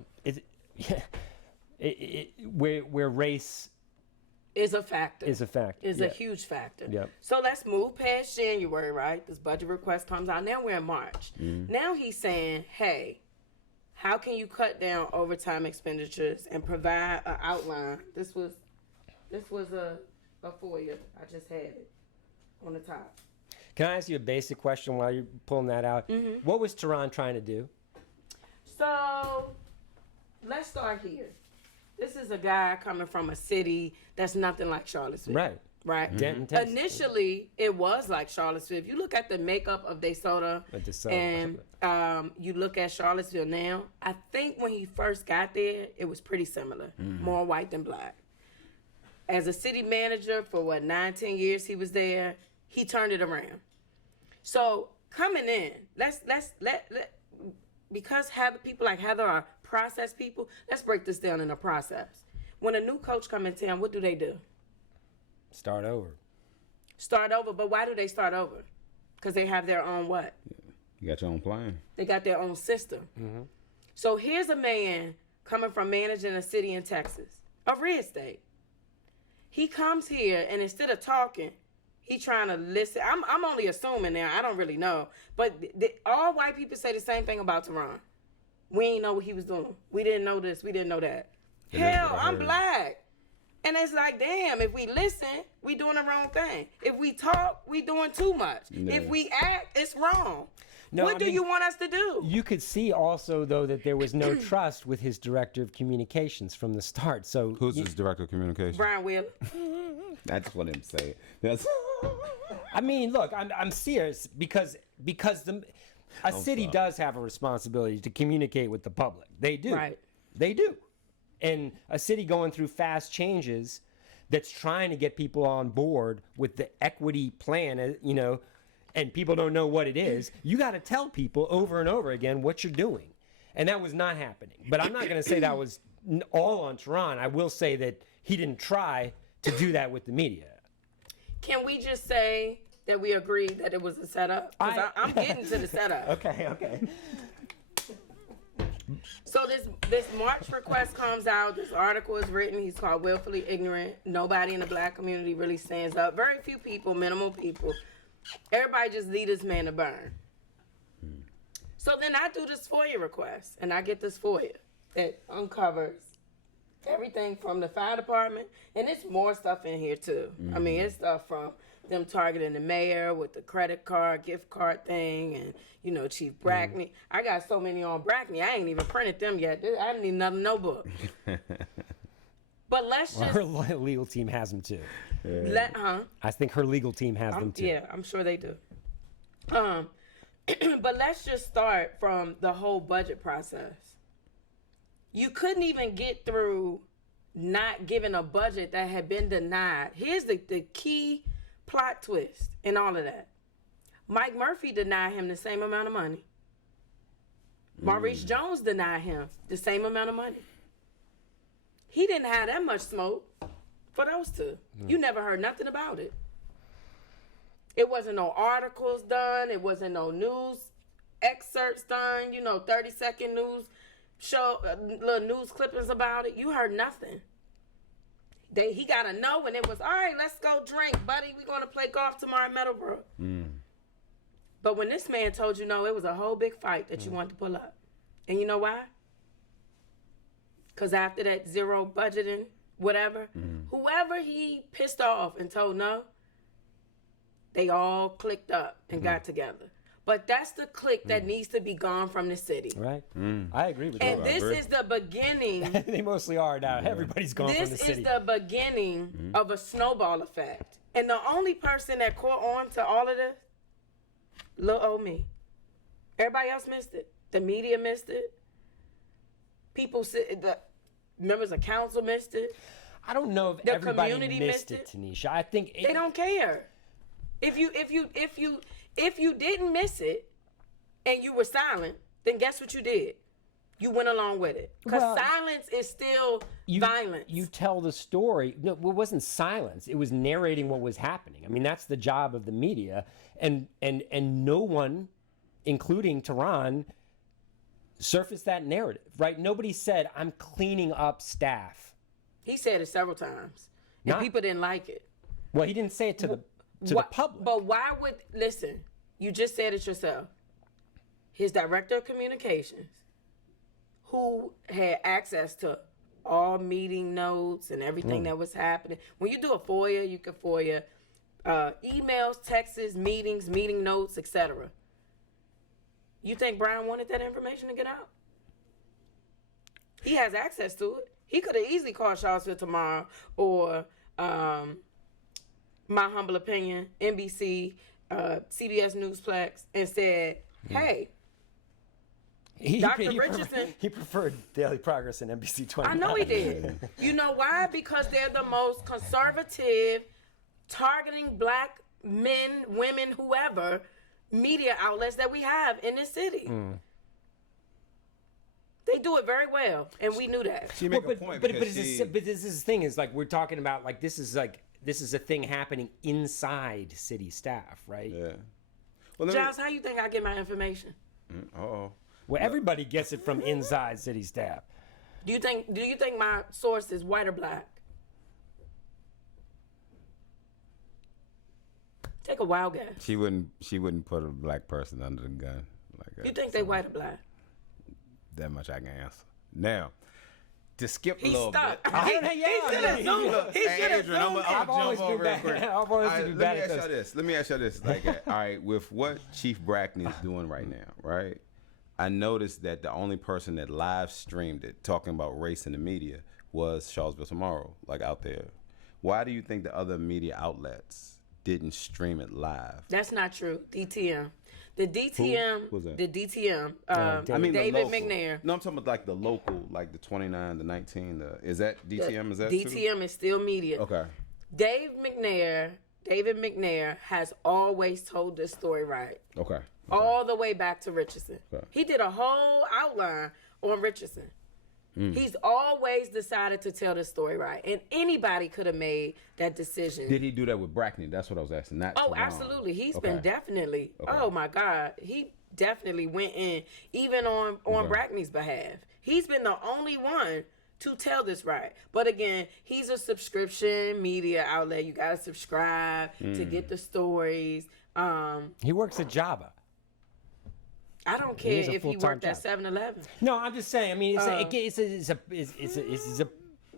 where race is a factor. Is a huge factor. Yep. So let's move past January, right? This budget request comes out. Now we're in March. Now he's saying, hey, how can you cut down overtime expenditures and provide an outline? This was a FOIA. I just had it on the top. Can I ask you a basic question while you're pulling that out? Mm-hmm. What was Teron trying to do? So, let's start here. This is a guy coming from a city that's nothing like Charlottesville. Right? Mm-hmm. Initially, it was like Charlottesville. If you look at the makeup of DeSoto and you look at Charlottesville now, I think when he first got there, it was pretty similar. More white than black. As a city manager for 9-10 years he was there, he turned it around. So coming in, let's because people like Heather are process people. Let's break this down in a process. When a new coach come in town, what do? Start over. But why do they start over? Because they have their own what? You got your own plan. They got their own system. Mm-hmm. So here's a man coming from managing a city in Texas, a real estate. He comes here and instead of talking, he trying to listen. I'm only assuming now. I don't really know. But all white people say the same thing about Teron. We ain't know what he was doing. We didn't know this. We didn't know that. Hell, I'm black. And it's like, damn, if we listen, we doing the wrong thing. If we talk, we doing too much. Yeah. If we act, it's wrong. No, What do you want us to do? You could see also, though, that there was no trust with his director of communications from the start. So Who's his director of communication? Brian Wheeler. I just want him to say it. That's I mean, look, I'm serious because a city does have a responsibility to communicate with the public. They do. Right. They do. And a city going through fast changes that's trying to get people on board with the equity plan, you know, and people don't know what it is, you got to tell people over and over again what you're doing. And that was not happening. But I'm not going to say that was all on Tehran. I will say that he didn't try to do that with the media. Can we just say that we agree that it was a setup? Because I'm getting to the setup. Okay. So this March request comes out. This article is written. He's called Willfully Ignorant. Nobody in the black community really stands up. Very few people, minimal people. Everybody just leave this man to burn. So then I do this FOIA request, and I get this FOIA that uncovers everything from the fire department, and it's more stuff in here too. I mean, it's stuff from them targeting the mayor with the credit card, gift card thing, and you know, Chief Brackney. I got so many on Brackney, I ain't even printed them yet. I need another notebook. But let's just. Her legal team has them too. I think her legal team has them too. Yeah, I'm sure they do. But let's just start from the whole budget process. You couldn't even get through not giving a budget that had been denied. Here's the key plot twist in all of that. Mike Murphy denied him the same amount of money. Maurice Jones denied him the same amount of money. He didn't have that much smoke for those two. You never heard nothing about it. It wasn't no articles done. It wasn't no news excerpts done. 30-second news show, little news clippings about it. You heard nothing. He got a no, and it was, all right, let's go drink, buddy. We're going to play golf tomorrow in Meadowbrook. But when this man told you no, it was a whole big fight that you wanted to pull up. And you know why? Because after that zero budgeting, whatever, whoever he pissed off and told no, they all clicked up and got together. But that's the clique that needs to be gone from the city. Right. I agree with you. And this is the beginning. They mostly are now. Everybody's gone from the city. This is the beginning of a snowball effect. And the only person that caught on to all of this, little old me. Everybody else missed it. The media missed it. The members of council missed it. I don't know if the everybody community missed it, Tanesha. I think they don't care. If you didn't miss it and you were silent, then guess what you did? You went along with it. Because silence is still violence. You tell the story. No, it wasn't silence. It was narrating what was happening. I mean, that's the job of the media. And no one, including Tehran, surfaced that narrative, right? Nobody said, I'm cleaning up staff. He said it several times. And people didn't like it. Well, he didn't say it to the public. But why would, listen, you just said it yourself. His director of communications, who had access to all meeting notes and everything that was happening. When you do a FOIA, you can FOIA emails, texts, meetings, meeting notes, etc. You think Brian wanted that information to get out? He has access to it. He could have easily called Charlottesville Tomorrow or My Humble Opinion, NBC, CBS Newsplex, and said, hey, Dr. Richardson. He preferred Daily Progress and NBC 20. I know he did. You know why? Because they're the most conservative, targeting black men, women, whoever, media outlets that we have in this city. They do it very well, and we knew that. She make a point but this is the thing is like we're talking about like this is a thing happening inside city staff, right? Yeah. Well, Giles, how you think I get my information? Well, everybody gets it from inside city staff. Do you think my source is white or black? Take a wild guess. She wouldn't put a black person under the gun like that. You think they white or black? That much I can answer. Now, to skip a He's little stuck. bit. I don't know, yeah, He should have zoomed. He Hey, should have Adrian, I'm zoomed. gonna always jump been over real bad. quick. I've always All right, been let bad me at ask y'all this. Let me ask y'all this. Like, all right, with what Chief Brackney is doing right now, right? I noticed that the only person that live streamed it, talking about race in the media, was Charlottesville Tomorrow, like out there. Why do you think the other media outlets didn't stream it live? That's not true. DTM. The DTM. Who's that? The DTM. I mean, the David local. McNair. No, I'm talking about like the local, like the 29, the 19. Is that DTM? Is that too? DTM is still media. Okay. David McNair has always told this story right. Okay. All the way back to Richardson. Okay. He did a whole outline on Richardson. He's always decided to tell the story right. And anybody could have made that decision. Did he do that with Brackney? That's what I was asking. Not Oh, Teron. absolutely. He's Okay. been definitely. Okay. Oh my God, he definitely went in, even on Brackney's behalf. He's been the only one to tell this right. But again, he's a subscription media outlet. You gotta subscribe to get the stories. He works at Java. I don't He has care a if he full-time worked at job. 7-Eleven. No, I'm just saying. I mean, it's a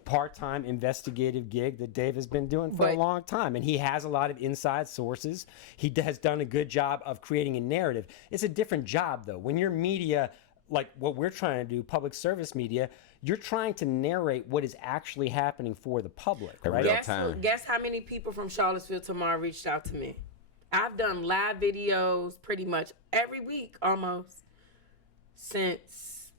part-time investigative gig that Dave has been doing for a But- long time, and he has a lot of inside sources. He has done a good job of creating a narrative. It's a different job, though. When you're media, like what we're trying to do, public service media, you're trying to narrate what is actually happening for the public, right? real Guess, guess how many people from Charlottesville Tomorrow reached out to me? I've done live videos pretty much every week almost since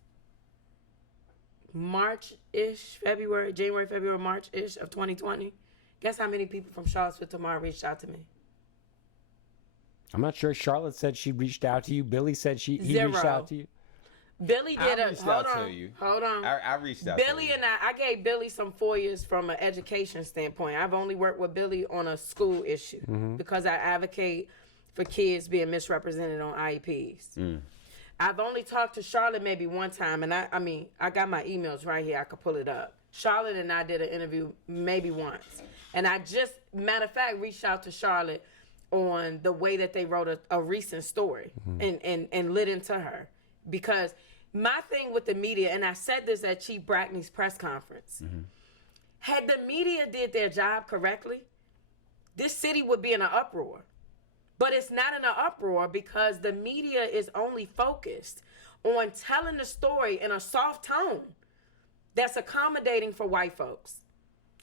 March-ish, January, February, March-ish of 2020. Guess how many people from Charlottesville Tomorrow reached out to me? I'm not sure. Charlotte said she reached out to you. Billy said he reached Zero. out to you. Billy did I reached out to you. Hold on. I reached out Billy to you. and I gave Billy some FOIAs from an education standpoint. I've only worked with Billy on a school issue because I advocate for kids being misrepresented on IEPs. I've only talked to Charlotte maybe one time, and I got my emails right here. I could pull it up. Charlotte and I did an interview maybe once, and I just, matter of fact, reached out to Charlotte on the way that they wrote a recent story and lit into her. Because my thing with the media, and I said this at Chief Brackney's press conference, had the media did their job correctly, this city would be in an uproar. But it's not in an uproar because the media is only focused on telling the story in a soft tone that's accommodating for white folks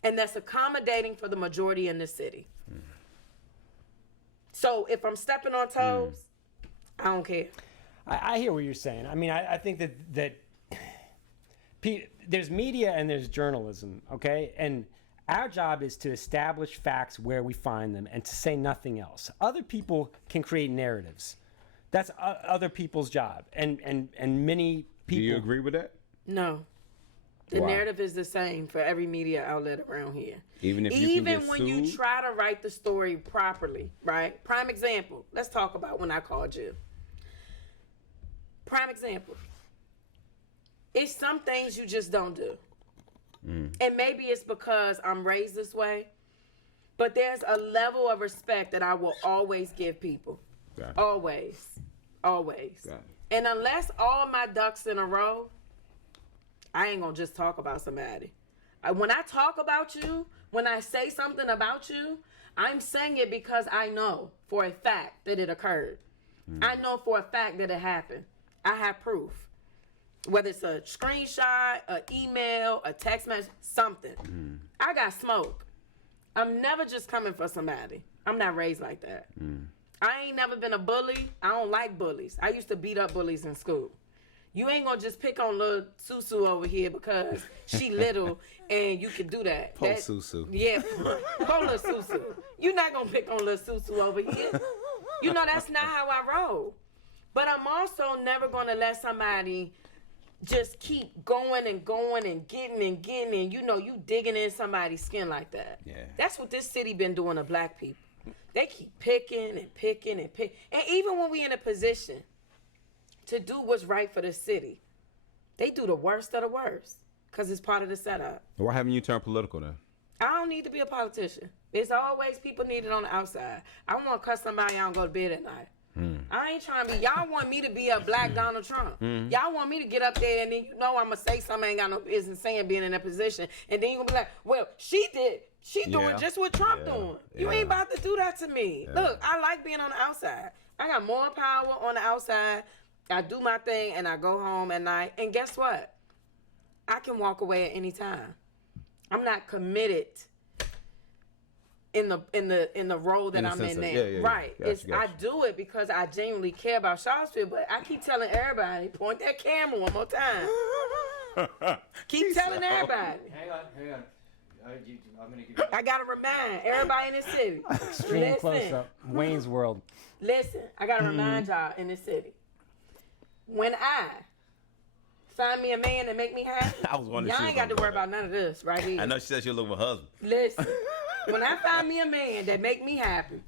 and that's accommodating for the majority in this city. So if I'm stepping on toes, I don't care. I hear what you're saying. I mean, I think that there's media and there's journalism, okay? And our job is to establish facts where we find them and to say nothing else. Other people can create narratives. That's other people's job. And many people... Do you agree with that? No. The Why? narrative is the same for every media outlet around here. Even if you can get when you sued? try to write the story properly, right? Prime example. Let's talk about when I called you. Prime example. It's some things you just don't do. And maybe it's because I'm raised this way, but there's a level of respect that I will always give people. Got it. Always. Always. Got it. And unless all my ducks in a row, I ain't gonna just talk about somebody. When I talk about you, when I say something about you, I'm saying it because I know for a fact that it occurred. I know for a fact that it happened. I have proof. Whether it's a screenshot, an email, a text message, something. I got smoke. I'm never just coming for somebody. I'm not raised like that. I ain't never been a bully. I don't like bullies. I used to beat up bullies in school. You ain't gonna just pick on little Susu over here because she little and you can do that. Poor Susu. Yeah, poor little Susu. You're not gonna pick on little Susu over here. You know that's not how I roll. But I'm also never gonna let somebody just keep going and going and getting and you know, you digging in somebody's skin like that. Yeah. That's what this city been doing to black people. They keep picking and picking and picking. And even when we in a position to do what's right for the city, they do the worst of the worst because it's part of the setup. Why haven't you turned political then? I don't need to be a politician. There's always people needed on the outside. I want to cuss somebody, I don't go to bed at night. I ain't trying to be. Y'all want me to be a black Donald Trump. Y'all want me to get up there and then you know I'm gonna say something I ain't got no business saying being in that position, and then you gonna be like, well, she did. She doing just what Trump doing. You ain't about to do that to me. Look, I like being on the outside. I got more power on the outside. I do my thing and I go home at night. And guess what? I can walk away at any time. I'm not committed in the role that I'm in now. Right. Gotcha. I do it because I genuinely care about Charlottesville, but I keep telling everybody, point that camera one more time. Keep telling everybody. Hang on. I'm gonna give I gotta remind everybody in this city. extreme close up. Wayne's World. Listen, I gotta remind y'all in this city. When I find me a man that make me happy, I was wondering. y'all ain't got to worry about none of this right here. I know she said she'll look for a husband. Listen, when I find me a man that make me happy,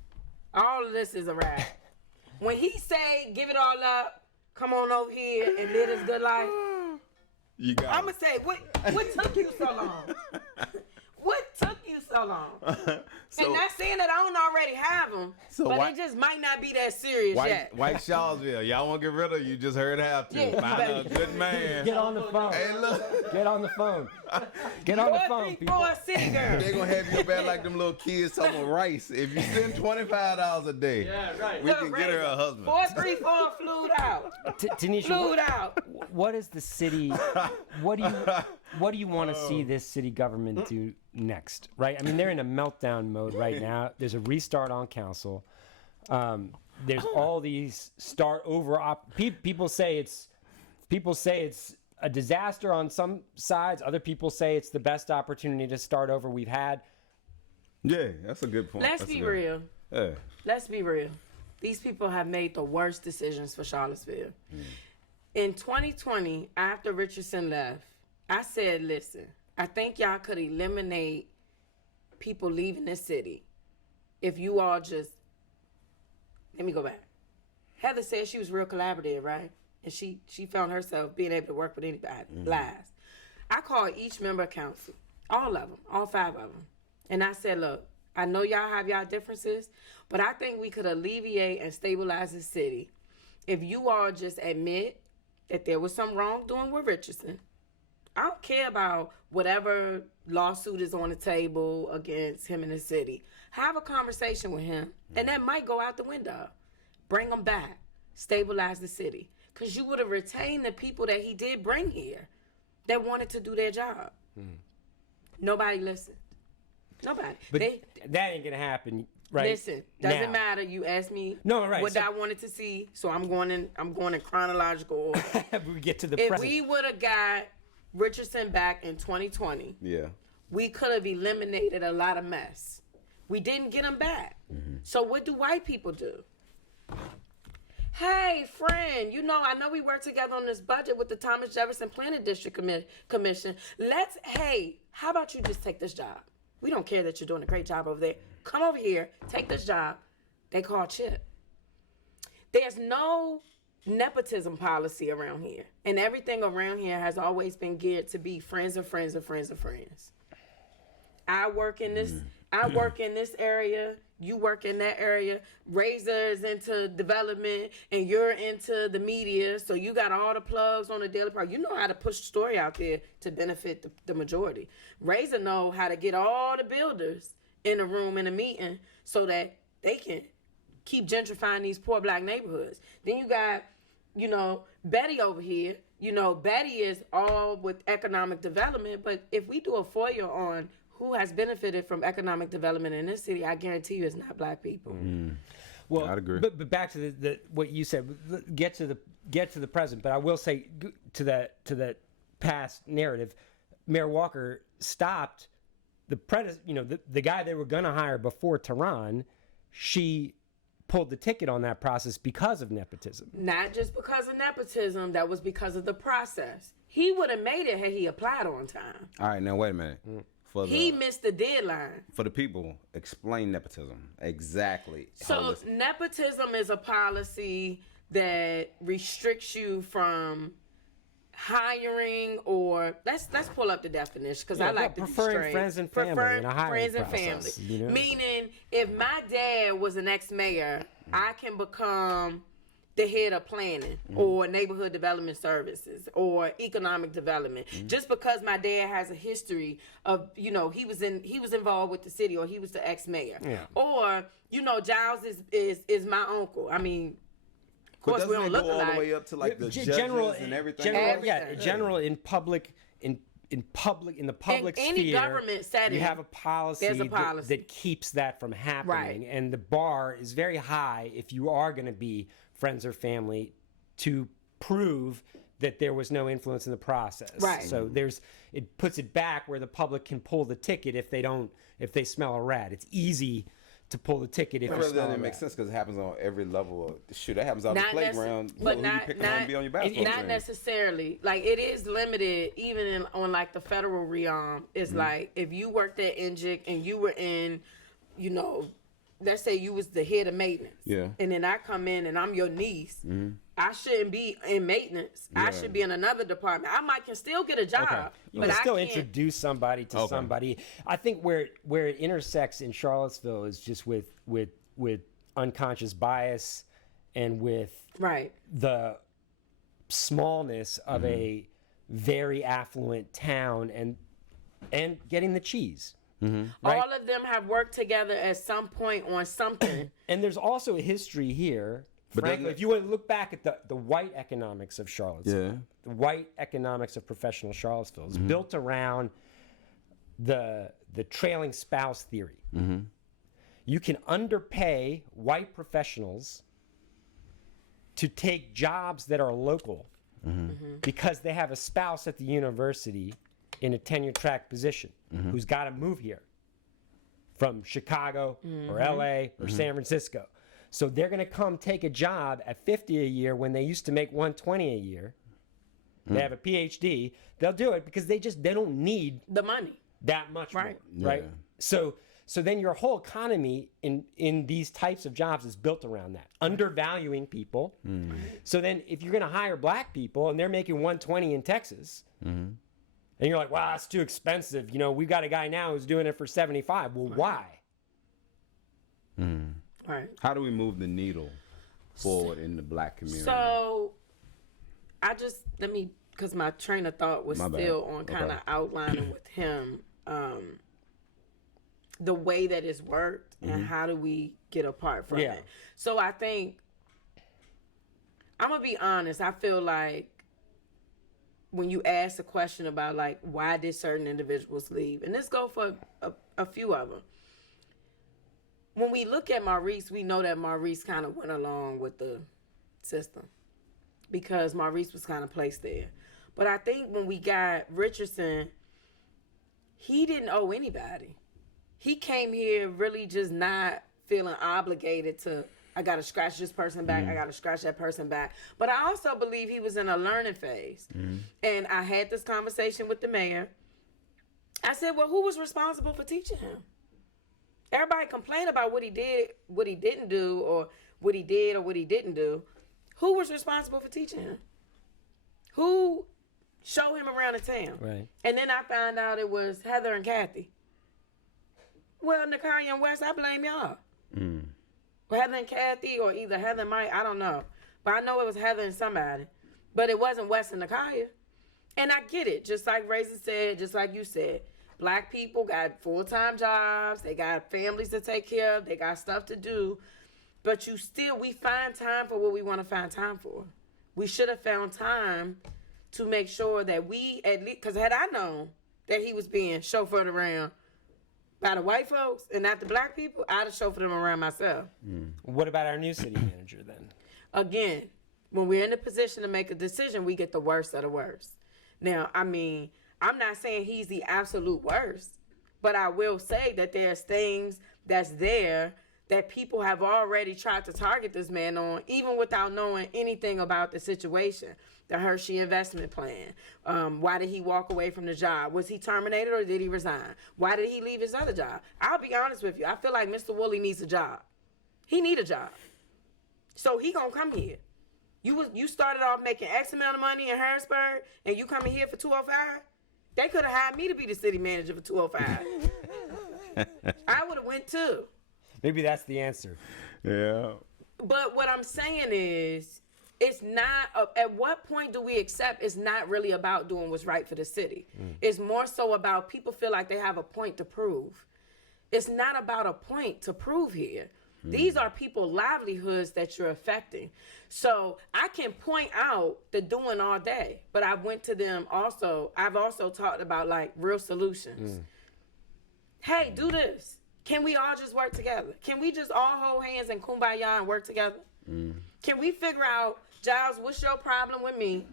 all of this is a wrap. When he say, give it all up, come on over here and live this good life, I'm going to say, what took you so long? What took you so long? And not saying that I don't already have them, but it just might not be that serious yet. White Charlottesville, y'all want to get rid of you, just heard have to. Find a good man. Get on the phone. Hey, look. Get on the phone. Get on the phone, people. 434 City Girl. They're going to have you back like them little kids talking about rice. If you spend $25 a day, we can get her a husband. 434 flew out. Tanesha, Flew out. what is the city, what do you want to see this city government do next, right? I mean, they're in a meltdown mode right now. There's a restart on council. There's all these start over. People say it's a disaster on some sides. Other people say it's the best opportunity to start over we've had. Yeah, that's a good point. Let's be real. Yeah. Let's be real. These people have made the worst decisions for Charlottesville. In 2020, after Richardson left, I said, listen, I think y'all could eliminate people leaving this city if you all just, let me go back. Heather said she was real collaborative, right? And she found herself being able to work with anybody. Last. I called each member of council, all of them, all 5 of them. And I said, look, I know y'all have y'all differences, but I think we could alleviate and stabilize the city if you all just admit that there was some wrongdoing with Richardson. I don't care about whatever lawsuit is on the table against him in the city. Have a conversation with him, and that might go out the window. Bring him back. Stabilize the city. Because you would have retained the people that he did bring here that wanted to do their job. Nobody listened. Nobody. But that ain't going to happen, right? Listen, doesn't matter. You asked me what I wanted to see, so I'm going in chronological order. We get to the if present. we would have got Richardson back in 2020, we could have eliminated a lot of mess. We didn't get him back. So what do white people do? Hey, friend, I know we worked together on this budget with the Thomas Jefferson Planning District Commission. How about you just take this job? We don't care that you're doing a great job over there. Come over here, take this job. They call Chip. There's no nepotism policy around here. And everything around here has always been geared to be friends of friends of friends of friends. I work in this area, you work in that area. Razor is into development and you're into the media, so you got all the plugs on the Daily Part. You know how to push the story out there to benefit the majority. Razor know how to get all the builders in a room in a meeting so that they can keep gentrifying these poor black neighborhoods. Then you got, Betty over here. Betty is all with economic development, but if we do a FOIA on who has benefited from economic development in this city, I guarantee you it's not black people. Well, I'd agree. But back to the what you said, get to the present. But I will say to that past narrative, Mayor Walker stopped the guy they were gonna hire before Tehran. She pulled the ticket on that process because of nepotism. Not just because of nepotism, that was because of the process. He would have made it had he applied on time. All right, now wait a minute. He missed the deadline. For the people, explain nepotism exactly. So nepotism is a policy that restricts you from hiring, or let's pull up the definition because I like to be straight. Preferring friends and family in a hiring process. Meaning, if my dad was an ex-mayor, I can become the head of planning or neighborhood development services or economic development. Just because my dad has a history of, he was involved with the city, or he was the ex-mayor. Yeah. Or, Giles is my uncle. I Of course, we don't look all alike. the way up to like the judges and everything. General in public in the public any sphere, government setting, you have a policy, there's a policy. that keeps that from happening, Right. and the bar is very high if you are going to be friends or family to prove that there was no influence in the process. Right. So it puts it back where the public can pull the ticket if they smell a rat. It's easy to pull the ticket if you Rather smell than a it makes rat. sense because it happens on every level. That happens out Not the playground. but Who not- you picking not- on be on your basketball Not team. necessarily. Like, it is limited even on like the federal realm. It's like if you worked at NGIC and you were in, let's say you was the head of maintenance. Yeah. And then I come in and I'm your niece. I shouldn't be in maintenance. I should be in another department. I can still get a job, You but can I still can't. introduce somebody to Okay. somebody. I think where it intersects in Charlottesville is just with unconscious bias and with Right. the smallness of a very affluent town and getting the cheese. Right? All of them have worked together at some point on something. And there's also a history here. But Frankly, doesn't it- if you want to look back at the white economics of Charlottesville, the white economics of professional Charlottesville is built around the trailing spouse theory. You can underpay white professionals to take jobs that are local because they have a spouse at the university in a tenure track position who's got to move here from Chicago or LA or San Francisco. So they're going to come take a job at $50 a year when they used to make $120 a year. They have a PhD. They'll do it because they don't need The money. that much Right. more, right? Yeah. So then your whole economy in these types of jobs is built around that, undervaluing people. So then if you're going to hire black people and they're making $120 in Texas, and you're like, wow, that's too expensive. We've got a guy now who's doing it for $75. Well, why? Right. How do we move the needle forward in the black community? So, because my train of thought was My bad. still on kind of Okay. outlining with him the way that it's worked and how do we get apart from Yeah. it. So I think, I'm going to be honest, I feel like when you ask a question about like, why did certain individuals leave? And this go for a few of them. When we look at Maurice, we know that Maurice kind of went along with the system because Maurice was kind of placed there. But I think when we got Richardson, he didn't owe anybody. He came here really just not feeling obligated to, I got to scratch this person back, I got to scratch that person back. But I also believe he was in a learning phase. And I had this conversation with the mayor. I said, well, who was responsible for teaching him? Everybody complained about what he did, what he didn't do, or what he did or what he didn't do. Who was responsible for teaching him? Who showed him around the town? Right. And then I found out it was Heather and Kathy. Well, Nakaya and Wes, I blame y'all. Heather and Kathy, or either Heather and Mike, I don't know. But I know it was Heather and somebody. But it wasn't Wes and Nakaya. And I get it, just like Razor said, just like you said. Black people got full-time jobs. They got families to take care of. They got stuff to do. But we find time for what we want to find time for. We should have found time to make sure that we at least, because had I known that he was being chauffeured around by the white folks and not the black people, I'd have chauffeured him around myself. What about our new city manager then? Again, when we're in the position to make a decision, we get the worst of the worst. Now, I mean, I'm not saying he's the absolute worst, but I will say that there's things that's there that people have already tried to target this man on, even without knowing anything about the situation. The Hershey investment plan. Why did he walk away from the job? Was he terminated or did he resign? Why did he leave his other job? I'll be honest with you. I feel like Mr. Woolley needs a job. He need a job. So he gonna come here. You started off making X amount of money in Harrisburg and you coming here for $205? They could have hired me to be the city manager for $205. I would have went too. Maybe that's the answer. Yeah. But what I'm saying is, it's not, at what point do we accept it's not really about doing what's right for the city? It's more so about people feel like they have a point to prove. It's not about a point to prove here. These are people's livelihoods that you're affecting. So I can point out the doing all day, but I went to them also. I've also talked about like real solutions. Hey, do this. Can we all just work together? Can we just all hold hands and kumbaya and work together? Can we figure out, Giles, what's your problem with me?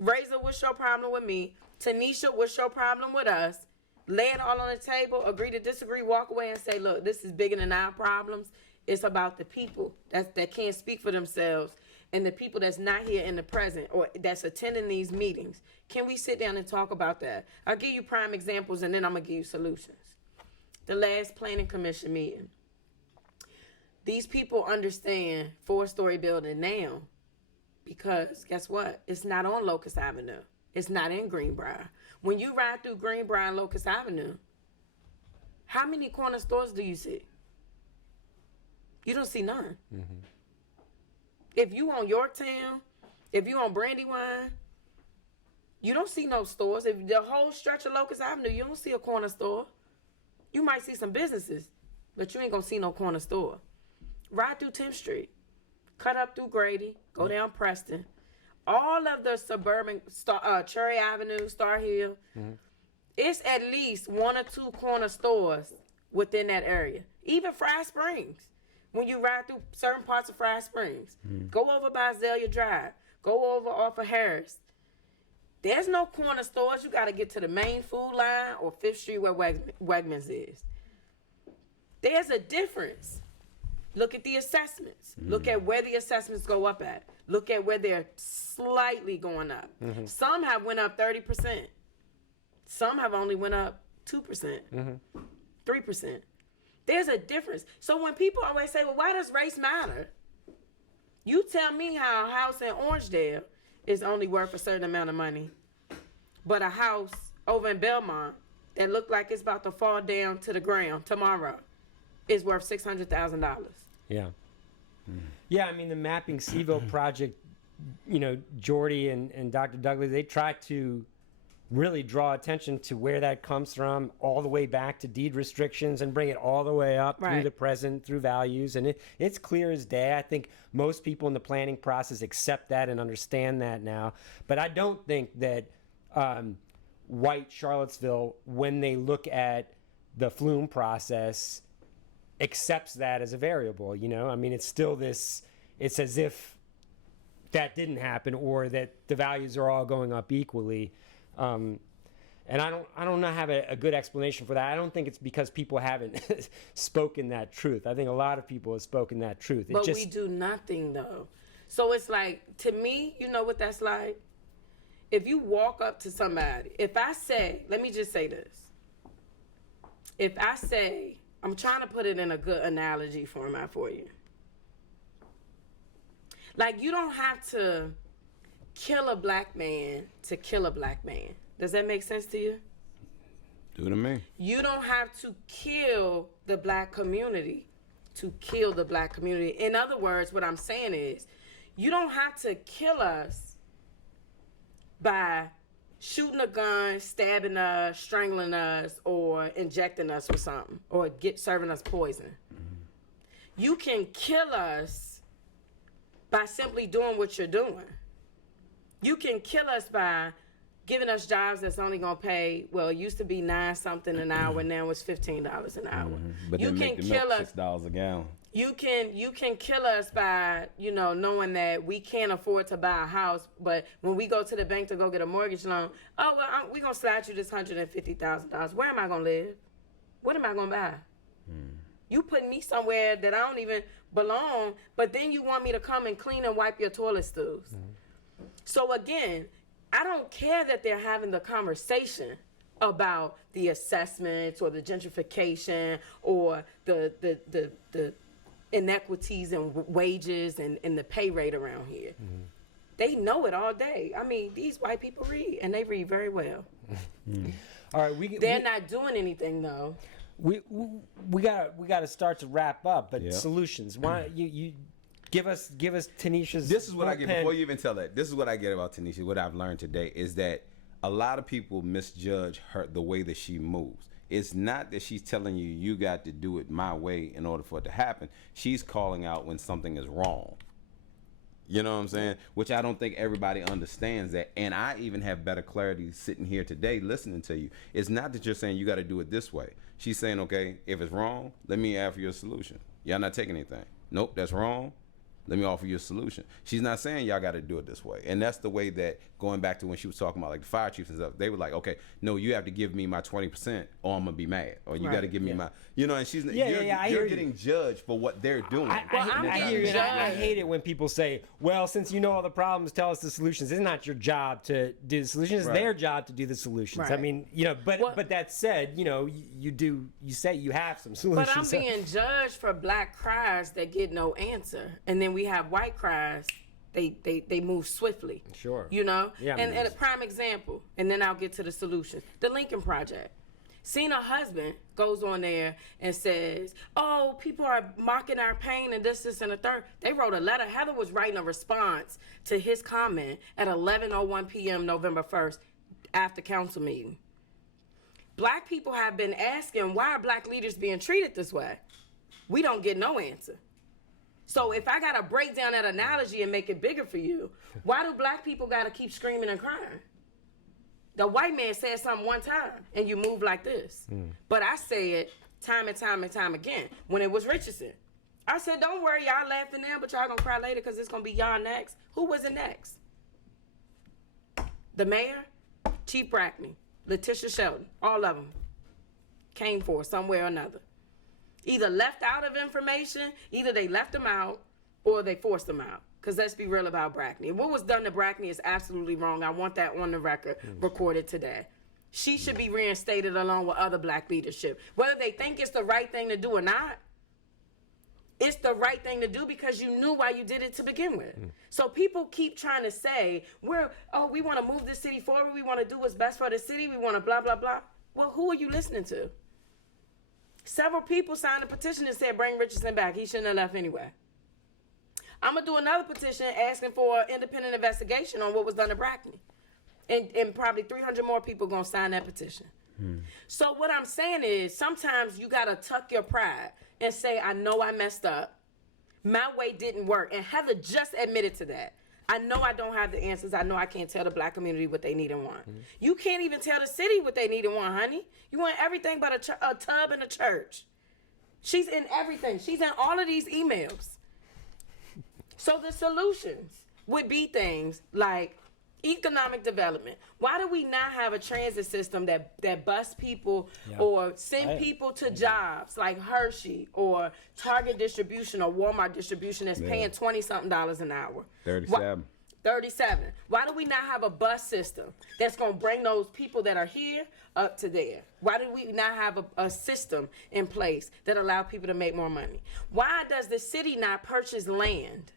Razor, what's your problem with me? Tanesha, what's your problem with us? Lay it all on the table, agree to disagree, walk away and say, look, this is bigger than our problems. It's about the people that can't speak for themselves and the people that's not here in the present or that's attending these meetings. Can we sit down and talk about that? I'll give you prime examples and then I'm going to give you solutions. The last planning commission meeting. These people understand 4-story building now because guess what? It's not on Locust Avenue. It's not in Greenbrier. When you ride through Greenbrier and Locust Avenue, how many corner stores do you see? You don't see none. If you on Yorktown, if you on Brandywine, you don't see no stores. If the whole stretch of Locust Avenue, you don't see a corner store. You might see some businesses, but you ain't gonna see no corner store. Ride through 10th Street, cut up through Grady, go down Preston. All of the suburban, Cherry Avenue, Star Hill, it's at least 1 or 2 corner stores within that area. Even Friar Springs. When you ride through certain parts of Friar Springs, go over by Azalea Drive, go over off of Harris. There's no corner stores. You got to get to the main food line or 5th Street where Wegmans is. There's a difference. Look at the assessments. Look at where the assessments go up at. Look at where they're slightly going up. Some have went up 30%. Some have only went up 2%, 3%. There's a difference. So when people always say, well, why does race matter? You tell me how a house in Orangedale is only worth a certain amount of money, but a house over in Belmont that looked like it's about to fall down to the ground tomorrow is worth $600,000. Yeah. Yeah, I mean, the Mapping Seville project, you know, Jordy and Dr. Douglas, they try to really draw attention to where that comes from, all the way back to deed restrictions and bring it all the way up through the present, through values. And it's clear as day. I think most people in the planning process accept that and understand that now. But I don't think that white Charlottesville, when they look at the Flume process, accepts that as a variable. You know, I mean, it's still this, it's as if that didn't happen or that the values are all going up equally. And I don't have a good explanation for that. I don't think it's because people haven't spoken that truth. I think a lot of people have spoken that truth. But we do nothing though. So it's like, to me, you know what that's like? If you walk up to somebody, if I say, let me just say this. If I say, I'm trying to put it in a good analogy format for you. Like, you don't have to kill a black man to kill a black man. Does that make sense to you? Do to me. You don't have to kill the black community to kill the black community. In other words, what I'm saying is, you don't have to kill us by shooting a gun, stabbing us, strangling us, or injecting us with something, or serving us poison. You can kill us by simply doing what you're doing. You can kill us by giving us jobs that's only gonna pay, well, it used to be 9 something an hour, now it's $15 an hour. But you then can make the kill milk us $6 a gallon. You can kill us by, you know, knowing that we can't afford to buy a house, but when we go to the bank to go get a mortgage loan, oh well, we're gonna slide you this $150,000. Where am I gonna live? What am I gonna buy? You put me somewhere that I don't even belong, but then you want me to come and clean and wipe your toilet stools. So again, I don't care that they're having the conversation about the assessments or the gentrification or the inequities in wages and the pay rate around here. They know it all day. I mean, these white people read, and they read very well. All right, they're not doing anything though. We got to start to wrap up, but solutions. Why you Give us Tanisha's. This is what I get bullpen. before you even tell that. This is what I get about Tanisha. What I've learned today is that a lot of people misjudge her the way that she moves. It's not that she's telling you you got to do it my way in order for it to happen. She's calling out when something is wrong. You know what I'm saying? Which I don't think everybody understands that. And I even have better clarity sitting here today listening to you. It's not that you're saying you got to do it this way. She's saying, okay, if it's wrong, let me offer you a solution. Y'all not taking anything. Nope, that's wrong. Let me offer you a solution. She's not saying y'all got to do it this way. And that's the way that, going back to when she was talking about like the fire chiefs and stuff, they were like, okay, no, you have to give me my 20% or I'm going to be mad. Or you got to give me my, you know, and she's, you're getting judged for what they're doing. I hear you. I hate it when people say, well, since you know all the problems, tell us the solutions. It's not your job to do the solutions. It's their job to do the solutions. Right. I mean, you know, but that said, you know, you say you have some solutions. But I'm being judged for black cries that get no answer. And then we have white cries. They move swiftly. Sure. You know? Yeah, and a prime example, and then I'll get to the solution. The Lincoln Project. Seen her husband goes on there and says, oh, people are mocking our pain and this, and the third. They wrote a letter. Heather was writing a response to his comment at 11:01 p.m. November 1st after council meeting. Black people have been asking, why are black leaders being treated this way? We don't get no answer. So if I got to break down that analogy and make it bigger for you, why do black people got to keep screaming and crying? The white man said something one time and you move like this. But I say it time and time and time again. When it was Richardson, I said, don't worry, y'all laughing now, but y'all going to cry later because it's going to be y'all next. Who was it next? The mayor, Chief Brackney, Letitia Shelton, all of them came for some way or another. Either left out of information, either they left them out, or they forced them out. Because let's be real about Brackney. What was done to Brackney is absolutely wrong. I want that on the record, recorded today. She should be reinstated along with other black leadership. Whether they think it's the right thing to do or not, it's the right thing to do because you knew why you did it to begin with. So people keep trying to say, we want to move the city forward. We want to do what's best for the city. We want to blah, blah, blah. Well, who are you listening to? Several people signed a petition and said, bring Richardson back. He shouldn't have left anyway. I'm going to do another petition asking for an independent investigation on what was done to Brackney. And probably 300 more people going to sign that petition. So what I'm saying is sometimes you got to tuck your pride and say, I know I messed up. My way didn't work. And Heather just admitted to that. I know I don't have the answers. I know I can't tell the black community what they need and want. You can't even tell the city what they need and want, honey. You want everything but a tub and a church. She's in everything. She's in all of these emails. So the solutions would be things like economic development. Why do we not have a transit system that bus people or send people to jobs like Hershey or Target distribution or Walmart distribution that's paying $20-something an hour? 37. 37. Why do we not have a bus system that's going to bring those people that are here up to there? Why do we not have a system in place that allow people to make more money? Why does the city not purchase land?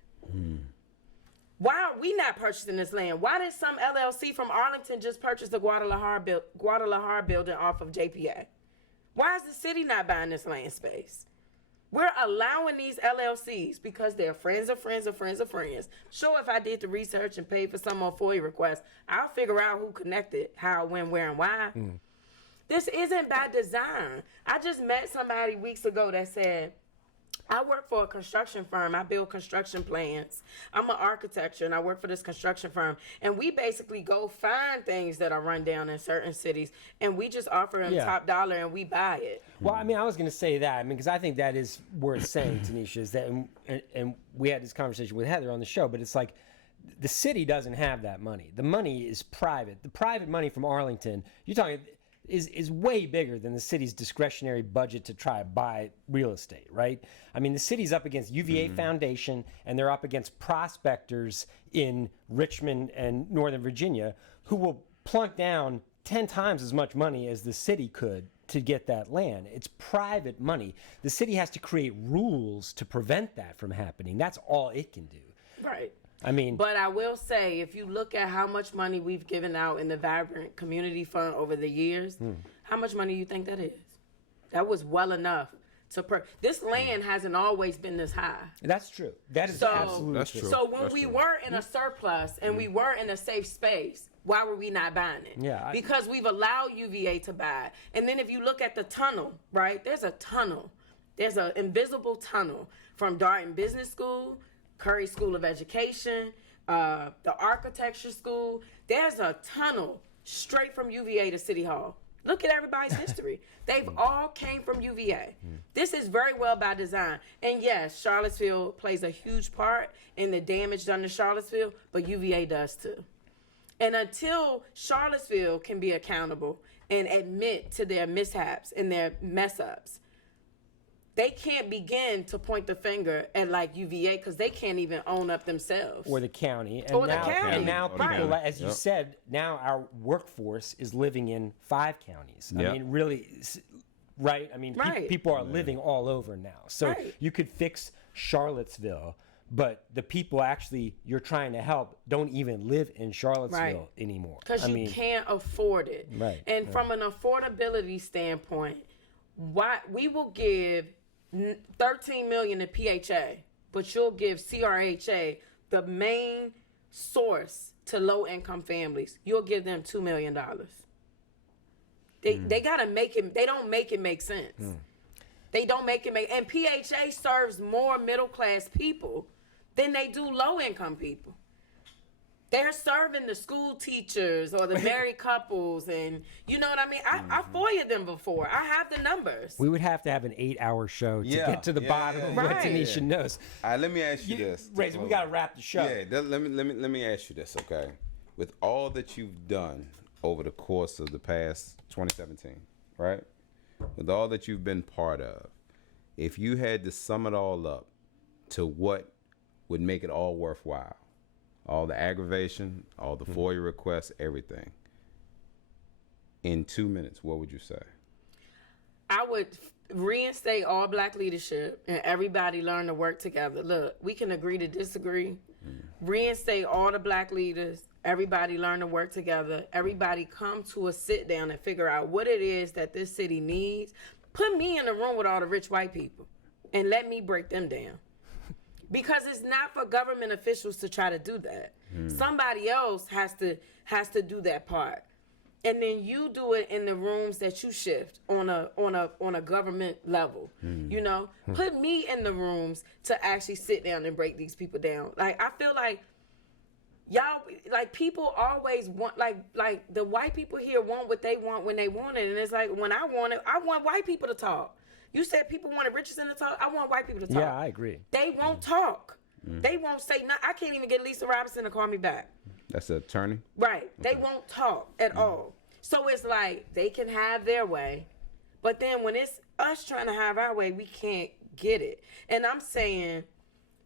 Why are we not purchasing this land? Why did some LLC from Arlington just purchase the Guadalajara building off of JPA? Why is the city not buying this land space? We're allowing these LLCs because they're friends of friends of friends of friends. Sure, if I did the research and paid for some more FOIA requests, I'll figure out who connected, how, when, where, and why. This isn't by design. I just met somebody weeks ago that said, I work for a construction firm. I build construction plans. I'm an architect, and I work for this construction firm. And we basically go find things that are run down in certain cities, and we just offer them top dollar, and we buy it. Well, I mean, I was going to say that. I mean, because I think that is worth saying, Tanesha, is that, and we had this conversation with Heather on the show, but it's like the city doesn't have that money. The money is private. The private money from Arlington, you're talking, is way bigger than the city's discretionary budget to try to buy real estate, right? I mean, the city's up against UVA Foundation, and they're up against prospectors in Richmond and Northern Virginia who will plunk down 10 times as much money as the city could to get that land. It's private money. The city has to create rules to prevent that from happening. That's all it can do. Right. I mean, but I will say, if you look at how much money we've given out in the Vibrant Community Fund over the years, how much money do you think that is? That was well enough This land hasn't always been this high. That's true. That is So- absolutely That's true. true. So when That's we true. were in a surplus and we were in a safe space, why were we not buying it? Yeah, because we've allowed UVA to buy it. And then if you look at the tunnel, right? There's a tunnel. There's an invisible tunnel from Darton Business School, Curry School of Education, the Architecture School. There's a tunnel straight from UVA to City Hall. Look at everybody's history. They've all came from UVA. This is very well by design. And yes, Charlottesville plays a huge part in the damage done to Charlottesville, but UVA does too. And until Charlottesville can be accountable and admit to their mishaps and their mess ups, they can't begin to point the finger at like UVA because they can't even own up themselves. Or the county. And Or the now, county. And now Or the people, county. as you Yep. said, now our workforce is living in 5 counties. Yep. I mean, really, right? I mean, Right. people are living all over now. So Right. you could fix Charlottesville, but the people actually you're trying to help don't even live in Charlottesville Right. anymore. Because I you mean, can't afford it. Right, And from an affordability standpoint, why we will give $13 million to PHA, but you'll give CRHA, the main source to low income families, you'll give them $2 million. They gotta make it. They don't make it make sense. They don't make it make. And PHA serves more middle class people than they do low income people. They're serving the school teachers or the married couples, and you know what I mean. I FOIA'd them before. I have the numbers. we would have to have an 8-hour show to Yeah, get to the yeah, bottom yeah, of yeah. what Right. Tanesha knows. All right, let me ask you this. to Razor, we close. got to wrap the show. Yeah, let me ask you this, okay? With all that you've done over the course of the past 2017, right? With all that you've been part of, if you had to sum it all up to what would make it all worthwhile, all the aggravation, all the FOIA requests, everything, in 2 minutes, what would you say? I would reinstate all black leadership and everybody learn to work together. Look, we can agree to disagree. Reinstate all the black leaders. Everybody learn to work together. Everybody come to a sit down and figure out what it is that this city needs. Put me in a room with all the rich white people and let me break them down. Because it's not for government officials to try to do that. Somebody else has to do that part. And then you do it in the rooms that you shift on a government level. You know, put me in the rooms to actually sit down and break these people down. Like I feel like y'all, like people always want, like the white people here want what they want when they want it, and it's like when I want it, I want white people to talk. You said people wanted Richardson to talk. I want white people to talk. Yeah, I agree. They won't talk. They won't say nothing. I can't even get Lisa Robinson to call me back. That's an attorney? Right. They won't talk at all. So it's like they can have their way, but then when it's us trying to have our way, we can't get it. And I'm saying,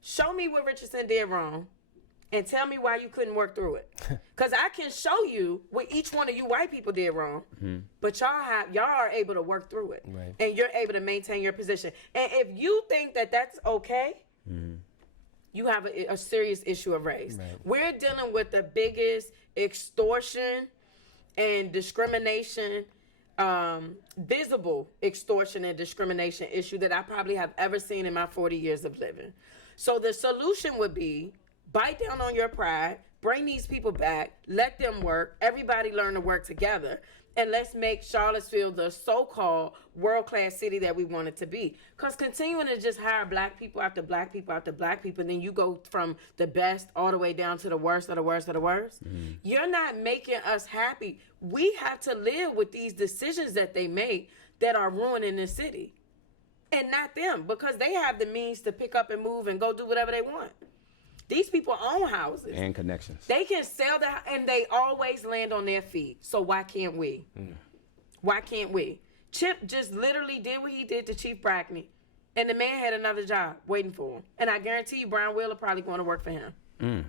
show me what Richardson did wrong and tell me why you couldn't work through it. Because I can show you what each one of you white people did wrong, but y'all are able to work through it. Right. And you're able to maintain your position. And if you think that that's okay, you have a serious issue of race. Right. We're dealing with the biggest extortion and discrimination, visible extortion and discrimination issue that I probably have ever seen in my 40 years of living. So the solution would be bite down on your pride, bring these people back, let them work, everybody learn to work together, and let's make Charlottesville the so-called world-class city that we want it to be. Because continuing to just hire black people after black people after black people, and then you go from the best all the way down to the worst of the worst of the worst, you're not making us happy. We have to live with these decisions that they make that are ruining the city. And not them, because they have the means to pick up and move and go do whatever they want. These people own houses. And connections. They can sell and they always land on their feet. So why can't we? Why can't we? Chip just literally did what he did to Chief Brackney, and the man had another job waiting for him. And I guarantee you Brown Wheeler probably going to work for him.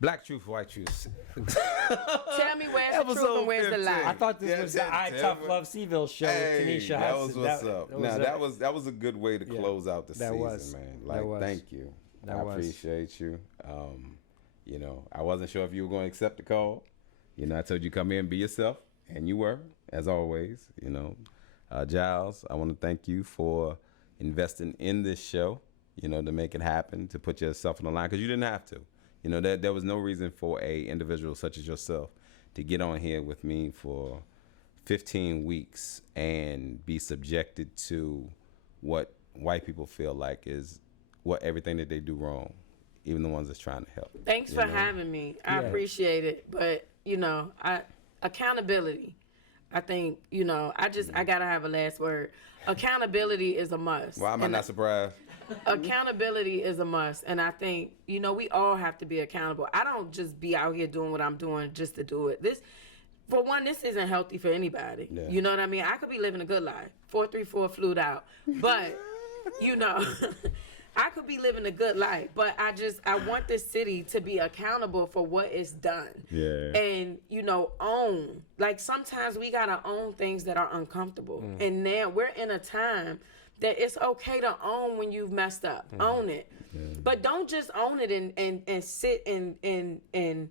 Black truth, white truth. Tell me where's the truth Episode and where's the 15. lie. I thought this was the Yeah, I Tough Love Seville show Hey, with Tanesha that was Hudson. what's up. Now that was a good way to Yeah, close out the that season, was. man. That Like, was. thank you. That I was. appreciate you. You know, I wasn't sure if you were going to accept the call. You know, I told you come in and be yourself, and you were, as always. You know, Giles, I want to thank you for investing in this show, you know, to make it happen, to put yourself on the line, because you didn't have to. You know, there was no reason for a individual such as yourself to get on here with me for 15 weeks and be subjected to what white people feel like is what everything that they do wrong, even the ones that's trying to help. Thanks for having me. I appreciate it. But, you know, accountability. I think, you know, I gotta have a last word. Accountability is a must. Well, am I not surprised? Accountability is a must. And I think, you know, we all have to be accountable. I don't just be out here doing what I'm doing just to do it. For one, this isn't healthy for anybody. Yeah. You know what I mean? I could be living a good life, 434 flued out. But, you know, I could be living a good life, but I want this city to be accountable for what it's done. Yeah. And, you know, own. Like, sometimes we got to own things that are uncomfortable. And now we're in a time that it's okay to own when you've messed up. Own it. Yeah. But don't just own it and sit and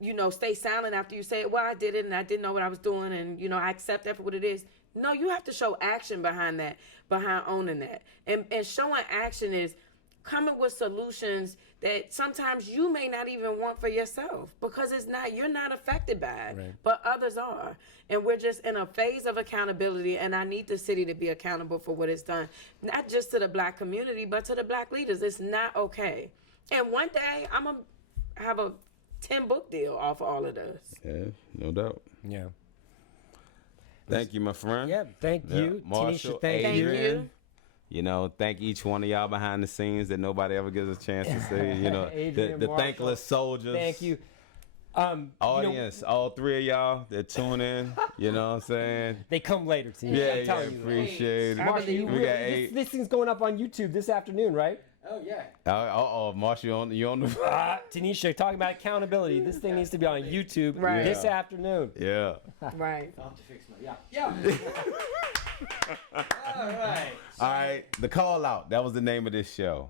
you know, stay silent after you say it. Well, I did it and I didn't know what I was doing, and, you know, I accept that for what it is. No, you have to show action behind that, behind owning that. And showing action is coming with solutions that sometimes you may not even want for yourself, because you're not affected by it, right, but others are. And we're just in a phase of accountability, and I need the city to be accountable for what it's done, not just to the Black community, but to the Black leaders. It's not okay. And one day I'm going to have a 10-book deal off of all of this. Yeah, no doubt. Yeah. Thank you, my friend. Yeah, thank you. Marshall, Tanesha, thank you. You know, thank each one of y'all behind the scenes that nobody ever gives a chance to see. You know, Adrian, the thankless soldiers. Thank you. Audience, all three of y'all that tune in, you know what I'm saying? They come later to you. Yeah, appreciate it. Marshall, this thing's going up on YouTube this afternoon, right? Oh, yeah. Marshall, you on the... Tanesha, talking about accountability. This thing needs to be on YouTube this afternoon. Yeah. Right. I'll have to fix my... Yeah. All right. The Call Out. That was the name of this show.